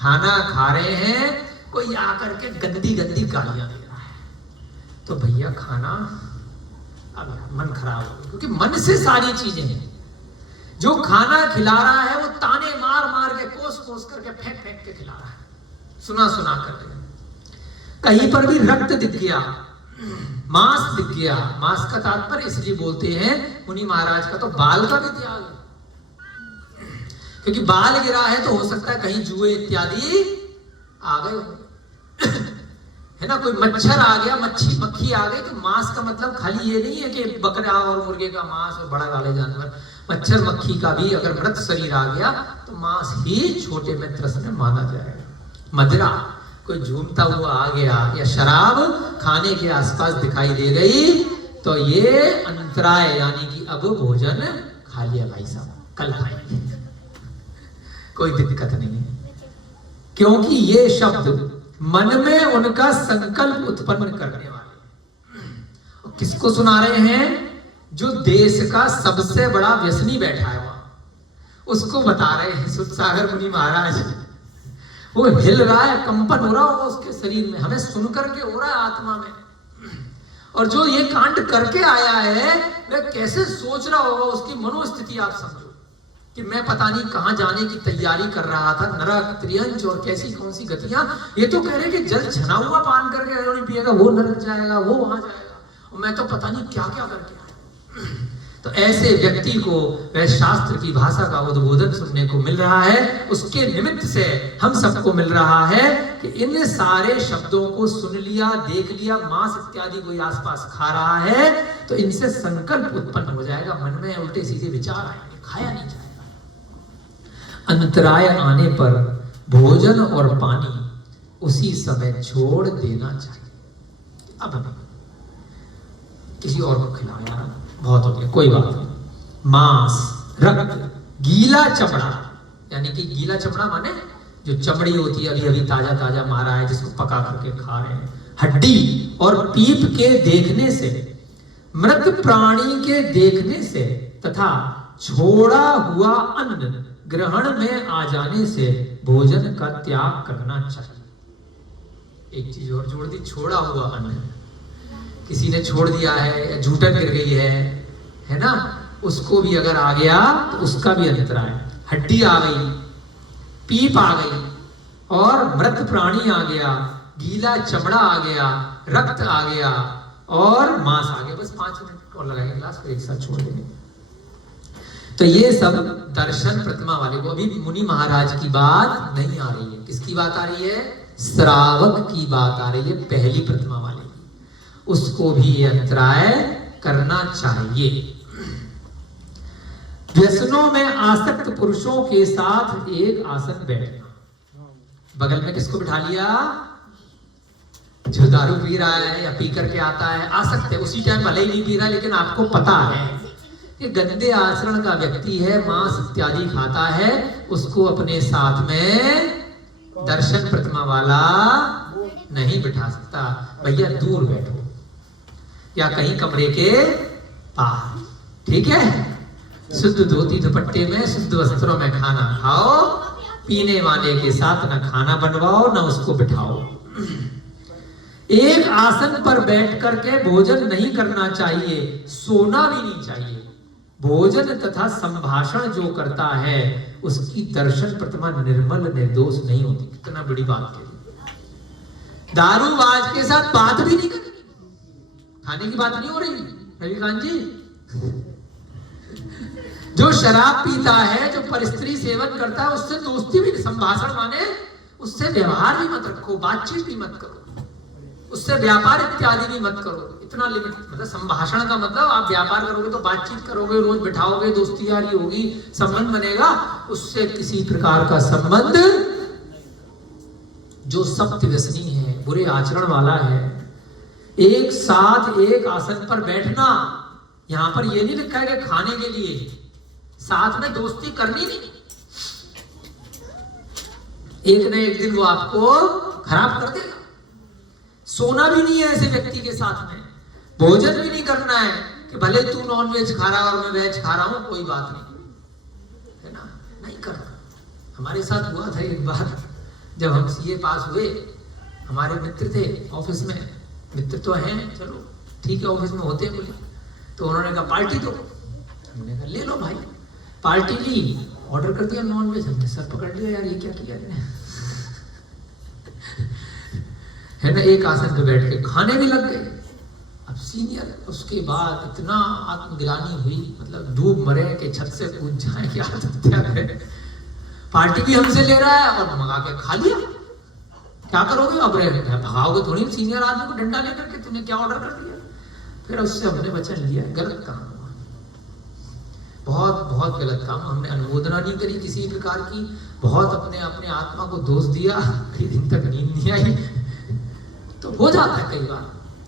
खाना खा रहे हैं, कोई आकर के गंदी गंदी गालियां दे रहा है, तो भैया खाना, अब मन खराब हो, क्योंकि मन से सारी चीजें हैं। जो खाना खिला रहा है वो ताने मार मार के, कोस कोस करके, फेंक फेंक के खिला रहा है, सुना सुना करके। कहीं पर भी रक्त दिख गया, मांस दिख गया, मांस का तात्पर्य इसलिए बोलते हैं मुनि महाराज का तो बाल का भी त्याग है, क्योंकि बाल गिरा है तो हो सकता है कहीं जुए इत्यादि आ गए है ना, कोई मच्छर आ गया, मक्खी आ गई, तो मांस का मतलब खाली ये नहीं है कि बकरा और मुर्गे का मांस और बड़ा वाले जानवर, मच्छर मक्खी का भी अगर मृत शरीर आ गया तो मांस ही छोटे में त्रस में माना जाएगा। मदिरा, कोई झूमता हुआ आ गया, या शराब खाने के आसपास दिखाई दे गई, तो ये अंतराय, यानी कि अब भोजन खा लिया भाई साहब, कल खाएंगे, कोई दिक्कत नहीं है। क्योंकि ये शब्द मन में उनका संकल्प उत्पन्न करने वाले। किसको सुना रहे हैं? जो देश का सबसे बड़ा व्यसनी बैठा है वहां, उसको बता रहे हैं सुदसागर मुनि महाराज। वो हिल रहा है, कंपन हो रहा होगा उसके शरीर में, हमें सुनकर के हो रहा है आत्मा में। और जो ये कांड करके आया है वह कैसे सोच रहा होगा, उसकी मनोस्थिति आप समझो कि मैं पता नहीं कहां जाने की तैयारी कर रहा था, नरक, त्रियंच और कैसी कौन सी गतियां। ये तो कह रहे कि जल छना हुआ पान करके नहीं पिएगा, वो नरक जाएगा, वो वहां जाएगा, और मैं तो पता नहीं क्या क्या करके आया। तो ऐसे व्यक्ति को वह शास्त्र की भाषा का उद्बोधन सुनने को मिल रहा है। उसके निमित्त से हम सबको मिल रहा है कि इन सारे शब्दों को सुन लिया, देख लिया, मांस इत्यादि कोई आसपास खा रहा है तो इनसे संकल्प उत्पन्न हो जाएगा, मन में उल्टे सीधे विचार आएंगे, खाया नहीं जाएगा। अंतराय आने पर भोजन और पानी उसी समय छोड़ देना चाहिए। अब किसी और को खिलाओ यार, बहुत हो गया, कोई बात नहीं। मांस, रक्त, गीला चमड़ा, यानी कि गीला चमड़ा माने जो चमड़ी होती है, अभी अभी ताजा ताजा मारा है, जिसको पका करके खा रहे हैं, हड्डी और पीप के देखने से, मृत प्राणी के देखने से तथा छोड़ा हुआ अन्न ग्रहण में आ जाने से भोजन का त्याग करना चाहिए। एक चीज और जोड़ दी, छोड़ा हुआ अन्न, किसी ने छोड़ दिया है या झूठन गिर गई है ना, उसको भी अगर आ गया तो उसका भी अंतराय। हड्डी आ गई, पीप आ गई और मृत प्राणी आ गया, गीला चमड़ा आ गया, रक्त आ गया और मांस आ गया, बस 5 मिनट और लगाएंगे, ग्लास को एक साथ छोड़ देंगे। तो ये सब दर्शन प्रतिमा वाले को, अभी मुनि महाराज की बात नहीं आ रही है। किसकी बात आ रही है? श्रावक की बात आ रही है, पहली प्रतिमा वाले की। उसको भी ये अंतराय करना चाहिए। व्यसनों में आसक्त पुरुषों के साथ एक आसन बैठना, बगल में किसको बिठा लिया? जो दारू पी रहा है या पी करके आता है, आसक्त है, उसी टाइम भले ही नहीं पी रहा है, लेकिन आपको पता है कि गंदे आचरण का व्यक्ति है, मांस इत्यादि खाता है, उसको अपने साथ में दर्शन प्रतिमा वाला नहीं बिठा सकता। भैया दूर बैठो या कहीं कमरे के बाहर, ठीक है? शुद्ध धोती दुपट्टे में, शुद्ध वस्त्रों में खाना खाओ, पीने वाले के साथ ना खाना बनवाओ ना उसको बिठाओ। एक आसन पर बैठ करके भोजन नहीं करना चाहिए, सोना भी नहीं चाहिए। भोजन तथा संभाषण जो करता है उसकी दर्शन प्रतिमा निर्मल निर्दोष नहीं होती। कितना बड़ी बात है। दारूबाज के साथ बात भी नहीं करनी, खाने की बात नहीं हो रही रविकांत जी। जो शराब पीता है, जो परस्त्री सेवन करता है, उससे दोस्ती भी, संभाषण माने उससे व्यवहार भी मत रखो, बातचीत भी मत करो, उससे व्यापार इत्यादि भी मत करो। इतना लिमिट, मतलब संभाषण का मतलब आप व्यापार करोगे तो बातचीत करोगे, रोज बिठाओगे, दोस्ती यारी होगी, संबंध बनेगा, उससे किसी प्रकार का संबंध। जो सप्त व्यसनी है, बुरे आचरण वाला है, एक साथ एक आसन पर बैठना, यहां पर ये नहीं लिखा है कि खाने के लिए, साथ में दोस्ती करनी नहीं, एक न एक दिन वो आपको खराब कर देगा। सोना भी नहीं है ऐसे व्यक्ति के साथ में, भोजन भी नहीं करना है कि भले तू नॉन वेज खा रहा और मैं वेज खा रहा हूं, कोई बात नहीं, है ना, नहीं करना। हमारे साथ हुआ था एक बार, जब हम सीए पास हुए, हमारे मित्र थे ऑफिस में, मित्र तो हैं, चलो ठीक है, ऑफिस में होते हैं बोले, तो उन्होंने कहा पार्टी दो, हमने कहा ले लो भाई, पार्टी ली, ऑर्डर कर दिया नॉन वेज, हमने सर पकड़ लिया, यार ये क्या किया है ना, एक आसन पे बैठ के खाने भी लग गए। अब सीनियर, उसके बाद इतना आत्मग्लानि हुई, मतलब डूब मरे कि छत से कूद जाए, क्या हत्या करे, पार्टी भी हमसे ले रहा है और मंगा के खा लिया, क्या करोगे अब, भगाओगे थोड़ी सीनियर आदमी को डंडा लेकर के, तूने क्या ऑर्डर कर दिया। फिर उससे हमने वचन लिया, गलत काम हुआ, बहुत बहुत गलत काम, हमने अनुमोदना नहीं करी किसी प्रकार की, बहुत अपने अपने आत्मा को दोष दिया, कई दिन तक नींद नहीं आई, तो हो जाता है कई बार,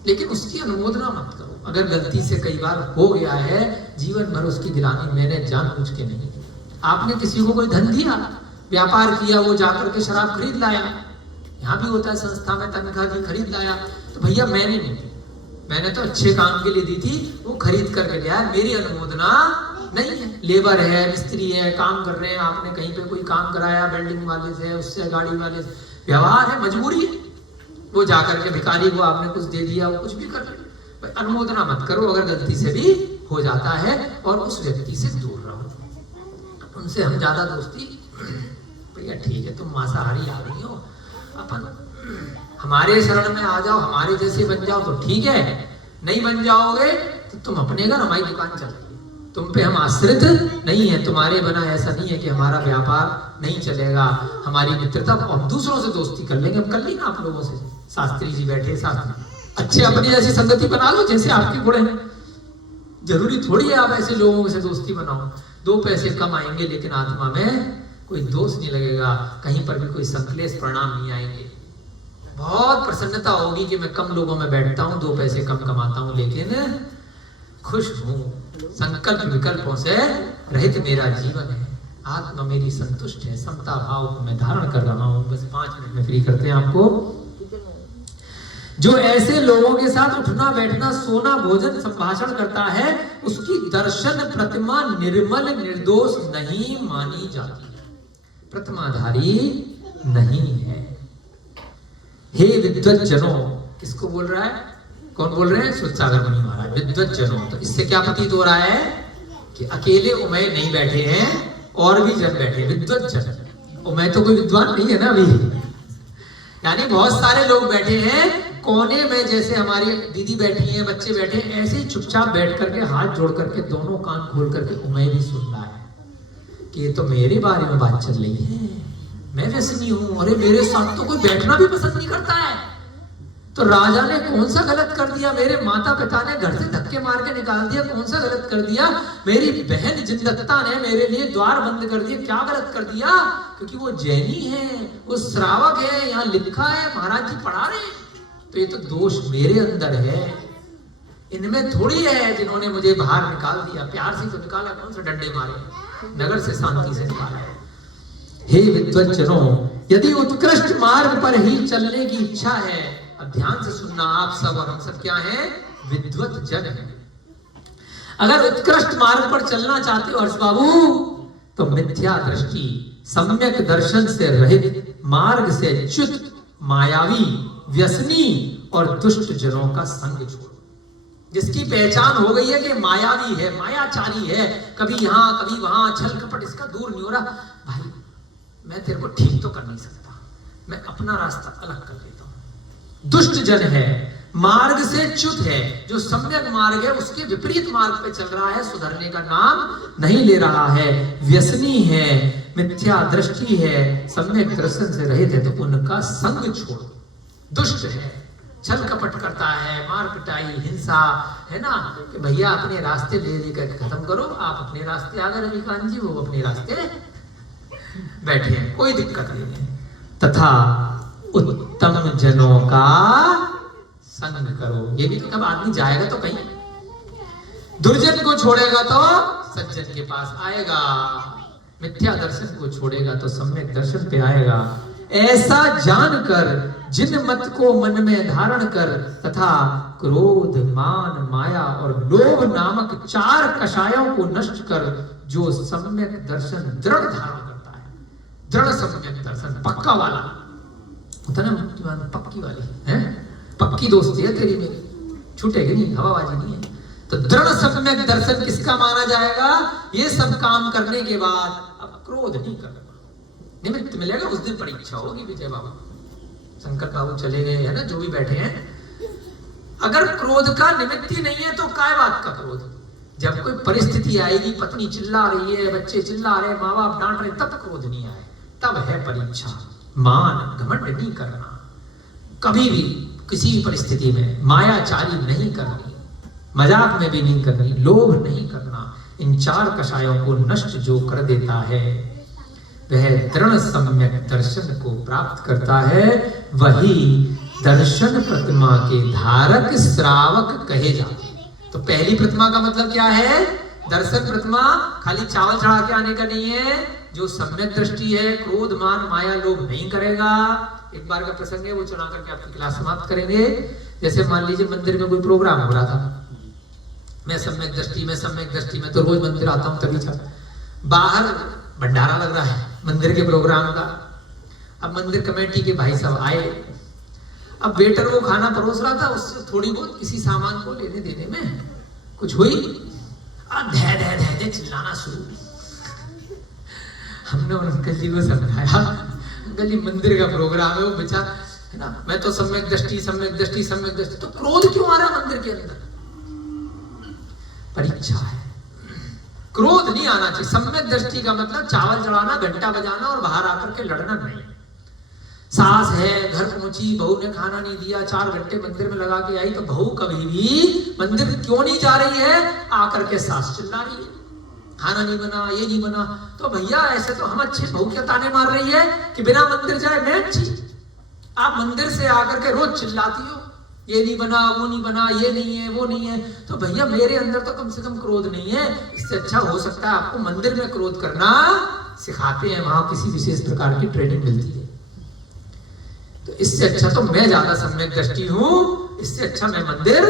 लेकिन उसकी अनुमोदना मत करो। अगर गलती से कई बार हो गया है, जीवन भर उसकी गिलानी मैंने जानबूझ के नहीं की। आपने किसी को कोई धन दिया, व्यापार किया, वो जाकर के शराब खरीद लाया, यहाँ भी होता है संस्था में, तनख्वाह दी खरीद लाया, तो भैया मैंने नहीं दी, मैंने तो अच्छे काम के लिए दी थी, वो खरीद करके लिया, मेरी अनुमोदना नहीं है। लेबर है, मिस्त्री है, काम कर रहे हैं, आपने कहीं पे कोई काम कराया वेल्डिंग वाले से, उससे गाड़ी वाले से, व्यवहार है, मजबूरी है, वो जाकर के भिखारी को आपने कुछ दे दिया, वो कुछ भी कर ले, अनुमोदना मत करो अगर गलती से भी हो जाता है, और उस व्यक्ति से दूर रहो। उनसे हम ज्यादा दोस्ती, भैया ठीक है तुम मांसाहारी आदमी हो, अपन हमारे शरण में आ जाओ, हमारे जैसे बन जाओ तो ठीक है, नहीं बन जाओगे तो तुम अपने घर, हमारी दुकान चल रही है, तुम पे हम आश्रित नहीं है, तुम्हारे बना ऐसा नहीं है कि हमारा व्यापार नहीं चलेगा, हमारी मित्रता, हम दूसरों से दोस्ती कर लेंगे, हम कर लेंगे आप लोगों से, शास्त्री जी बैठे साथ में, अच्छे अपनी ऐसी संगति बना लो जैसे आपके गुण है, जरूरी थोड़ी है आप ऐसे लोगों से दोस्ती बनाओ, 2 पैसे कम आएंगे लेकिन आत्मा में कोई दोष नहीं लगेगा, कहीं पर भी कोई संकलेश परिणाम नहीं आएंगे, बहुत प्रसन्नता होगी कि मैं कम लोगों में बैठता हूँ, 2 पैसे कम कमाता हूँ, लेकिन खुश हूँ, संकल्प विकल्पों से रहित मेरा जीवन है, आत्मा मेरी संतुष्ट है, समता भाव को मैं धारण कर रहा हूँ। बस 5 मिनट में फ्री करते हैं आपको। जो ऐसे लोगों के साथ उठना बैठना सोना भोजन संभाषण करता है, उसकी दर्शन प्रतिमा निर्मल निर्दोष नहीं मानी जाती, प्रतिमाधारी नहीं है। हे विद्वत जनों, किसको बोल रहा है, कौन बोल रहे हैं, सुरसागर मुनि महाराज, विद्वत जनों। तो इससे क्या प्रतीत हो रहा है कि अकेले उमय नहीं बैठे हैं, और भी जन बैठे, विद्वत जन। उमय तो कोई विद्वान नहीं है ना अभी, यानी बहुत सारे लोग बैठे हैं कोने में, जैसे हमारी दीदी बैठी हैं, बच्चे बैठे हैं, ऐसे ही चुपचाप बैठ करके हाथ जोड़ करके दोनों कान खोल करके उमय भी सुन रहा है कि ये तो मेरे बारे में बात चल रही है, मैं व्यसनी हूं, अरे मेरे साथ तो कोई बैठना भी पसंद नहीं करता है, तो राजा ने कौन सा गलत कर दिया, मेरे माता पिता ने घर से धक्के मार के निकाल दिया, कौन सा गलत कर दिया, मेरी बहन जिंदत्ता ने मेरे लिए द्वार बंद कर दिए, क्या गलत कर दिया, क्योंकि वो जैनी है, वो श्रावक है, यहाँ लिखा है महाराज जी पढ़ा रहे, तो ये तो दोष मेरे अंदर है, इनमें थोड़ी है जिन्होंने मुझे बाहर निकाल दिया, प्यार से तो निकाला, कौन से डंडे मारे, नगर से शांति से निकाला। हे विद्वत जनों, यदि उत्कृष्ट मार्ग पर ही चलने की इच्छा है, अब ध्यान से सुनना, आप सब और हम सब क्या हैं, विद्वत जन हैं। अगर उत्कृष्ट मार्ग पर चलना चाहते हो हर्ष बाबू, तो मिथ्या दृष्टि, सम्यक दर्शन से रहित, मार्ग से च्युत, मायावी, व्यसनी और दुष्ट जनों का संग छोड़ो। जिसकी पहचान हो गई है कि मायावी है, मायाचारी है, कभी यहाँ कभी वहां, छल कपट इसका दूर नहीं हो रहा, भाई मैं तेरे को ठीक तो कर नहीं सकता, मैं अपना रास्ता अलग कर लेता हूं। दुष्ट जन है, मार्ग से च्युत है, जो सम्यक मार्ग है उसके विपरीत मार्ग पे चल रहा है, सुधरने का नाम नहीं ले रहा है, व्यसनी है, मिथ्या दृष्टि है, सम्यक दर्शन से रहित है, तो उनका संग छोड़ो। दुष्ट है, छल कपट करता है, मार पिटाई, हिंसा, है ना, कि भैया अपने रास्ते ले लेकर खत्म करो, आप अपने रास्ते आ गए रविकांत जी, वो अपने रास्ते बैठे हैं, कोई दिक्कत नहीं है। तथा उत्तम जनों का संग करो, ये भी तो कब आदमी जाएगा तो कहीं, दुर्जन को छोड़ेगा तो सज्जन के पास आएगा, मिथ्या दर्शन को छोड़ेगा तो सम्यक दर्शन पे आएगा। ऐसा जानकर जिन मत को मन में धारण कर तथा क्रोध, मान, माया और लोभ नामक 4 कषायों को नष्ट कर जो सम्यक दर्शन दृढ़ धारण करता है, दृढ़ सम्यक दर्शन पक्का वाला होता ना, पक्की वाली है, पक्की दोस्ती है तेरी मेरी, छूटेगी नहीं, हवाबाजी नहीं है। तो दृढ़ सम्यक दर्शन किसका माना जाएगा? ये सब काम करने के बाद अब क्रोध नहीं करना, निमित्त मिलेगा, उस दिन परीक्षा होगी। विजय बाबा, शंकर बाबू चले गए है ना, जो भी बैठे हैं, अगर क्रोध का निमित्त ही नहीं है तो काय बात का क्रोध? जब कोई परिस्थिति आएगी, पत्नी चिल्ला रही है, बच्चे चिल्ला रहे, माँ बाप डांट रहे, तब क्रोध नहीं आए, तब है परीक्षा। मान घमंड नहीं करना, कभी भी किसी भी परिस्थिति में मायाचारी नहीं करनी, मजाक में भी नहीं करनी, लोभ नहीं करना। इन 4 कषायों को नष्ट जो कर देता है वह दृढ़ सम्यक दर्शन को प्राप्त करता है, वही दर्शन प्रतिमा के धारक श्रावक कहे जाते हैं। तो पहली प्रतिमा का मतलब क्या है? दर्शन प्रतिमा खाली चावल चढ़ा के आने का नहीं है, जो सम्यक दृष्टि है, क्रोध, मान, माया, लोभ नहीं करेगा। एक बार का प्रसंग है, वो चुना करके आपकी क्लास समाप्त करेंगे। जैसे मान लीजिए मंदिर में कोई प्रोग्राम हो रहा था, मैं सम्यक दृष्टि में तो रोज मंदिर आता हूँ, तभी बाहर भंडारा लग रहा है मंदिर के प्रोग्राम का। अब मंदिर कमेटी के भाई साहब आए, अब वेटर वो खाना परोस रहा था, उससे थोड़ी बहुत किसी सामान को लेने देने में कुछ हुई, धै चिल्लाना शुरू। हमने उन अंकल जी को समझाया, अंकल जी मंदिर का प्रोग्राम है, वो बेचारा है ना, मैं तो सम्यक दृष्टि, तो क्रोध क्यों आ रहा है मंदिर के अंदर? परीक्षा है, क्रोध नहीं आना चाहिए। सम्यक दृष्टि का मतलब चावल चढ़ाना, घंटा बजाना और बाहर आकर के लड़ना नहीं। सास है, घर पहुंची, बहू ने खाना नहीं दिया, 4 घंटे मंदिर में लगा के आई, तो बहू कभी भी मंदिर क्यों नहीं जा रही है? आकर के सास चिल्ला रही है, खाना नहीं बना, ये नहीं बना। तो भैया ऐसे तो हम अच्छे, बहू क्या ताने मार रही है कि बिना मंदिर जाए मैं अच्छी, आप मंदिर से आकर के रोज चिल्लाती हो, ये नहीं बना, वो नहीं बना, ये नहीं है, वो नहीं है। तो भैया मेरे अंदर तो कम से कम क्रोध नहीं है। इससे अच्छा हो सकता है आपको मंदिर में क्रोध करना सिखाते हैं, वहां किसी विशेष प्रकार की ट्रेनिंग मिलती है। तो इससे अच्छा तो मैं ज्यादा सम्यक दृष्टि हूं, इससे अच्छा मैं मंदिर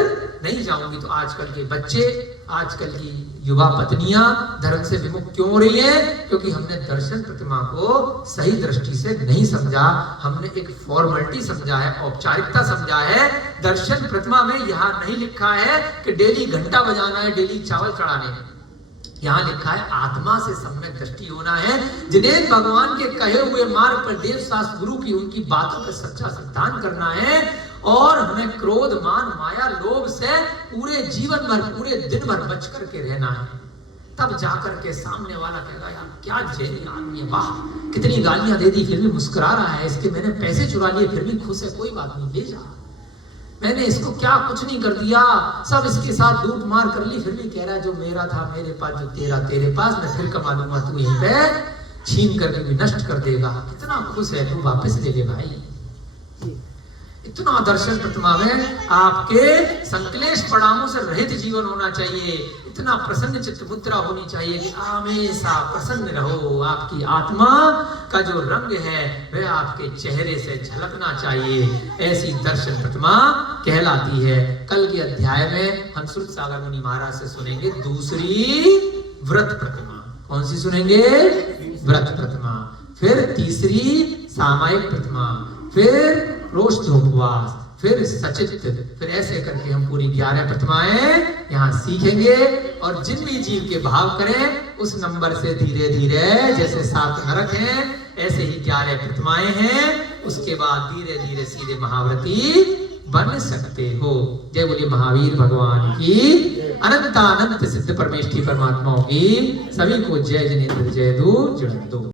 नहीं जाऊंगी। तो आजकल के बच्चे, आजकल की युवा पत्नियां धर्म से विमुख क्यों हो रही है? क्योंकि हमने दर्शन प्रतिमा को सही दृष्टि से नहीं समझा, हमने एक फॉर्मेलिटी समझा है, औपचारिकता समझा है। दर्शन प्रतिमा में यहाँ नहीं लिखा है कि डेली घंटा बजाना है, डेली चावल चढ़ाने हैं। यहाँ लिखा है आत्मा से सम्यक दृष्टि होना है, जिन्हें भगवान के कहे हुए मार्ग पर देव शास्त्र गुरु की उनकी बातों पर सच्चा सिद्धांत करना है, और हमें क्रोध, मान, माया, लोभ से पूरे जीवन भर, पूरे दिन भर बच करके रहना है। तब जाकर के सामने वाला कहेगा यार क्या जेरी आदमी है, वाह कितनी गालियां दे दी फिर भी मुस्कुरा रहा है, इसके मैंने पैसे चुरा लिए फिर भी खुश है, कोई बात नहीं, ले जा, मैंने इसको क्या कुछ नहीं कर दिया, सब इसके साथ लूट मार कर ली, फिर भी कह रहा है जो मेरा था मेरे पास, जो तेरा तेरे पास, मैं फिर कमा लूंगा, तू यहीं पे छीन करके भी नष्ट कर देगा। कितना खुश है, तू वापस ले ले भाई। इतना दर्शन प्रतिमा में आपके संकलेश पड़ावों से रहित जीवन होना चाहिए, इतना प्रसन्न चित्त मुद्रा होनी चाहिए कि हमेशा प्रसन्न रहो। आपकी आत्मा का जो रंग है वह आपके चेहरे से झलकना चाहिए, ऐसी दर्शन प्रतिमा कहलाती है। कल के अध्याय में हम सूरज सागर मुनि महाराज से सुनेंगे दूसरी व्रत प्रतिमा। कौन सी सुनेंगे? व्रत प्रतिमा। फिर तीसरी सामायिक प्रतिमा, फिर रोषधोपवास, फिर सचित, फिर ऐसे करके हम पूरी 11 प्रतिमाएं यहाँ सीखेंगे। और जिन भी जीव के भाव करें उस नंबर से धीरे धीरे, जैसे 7 नरक हैं ऐसे ही 11 प्रतिमाएं हैं, उसके बाद धीरे धीरे सीधे महाव्रती बन सकते हो। जय बोलिए महावीर भगवान की, अनंत अनंत सिद्ध परमेष्ठी परमात्माओं की, सभी को जय जिनेन्द्र जय दो जय दो।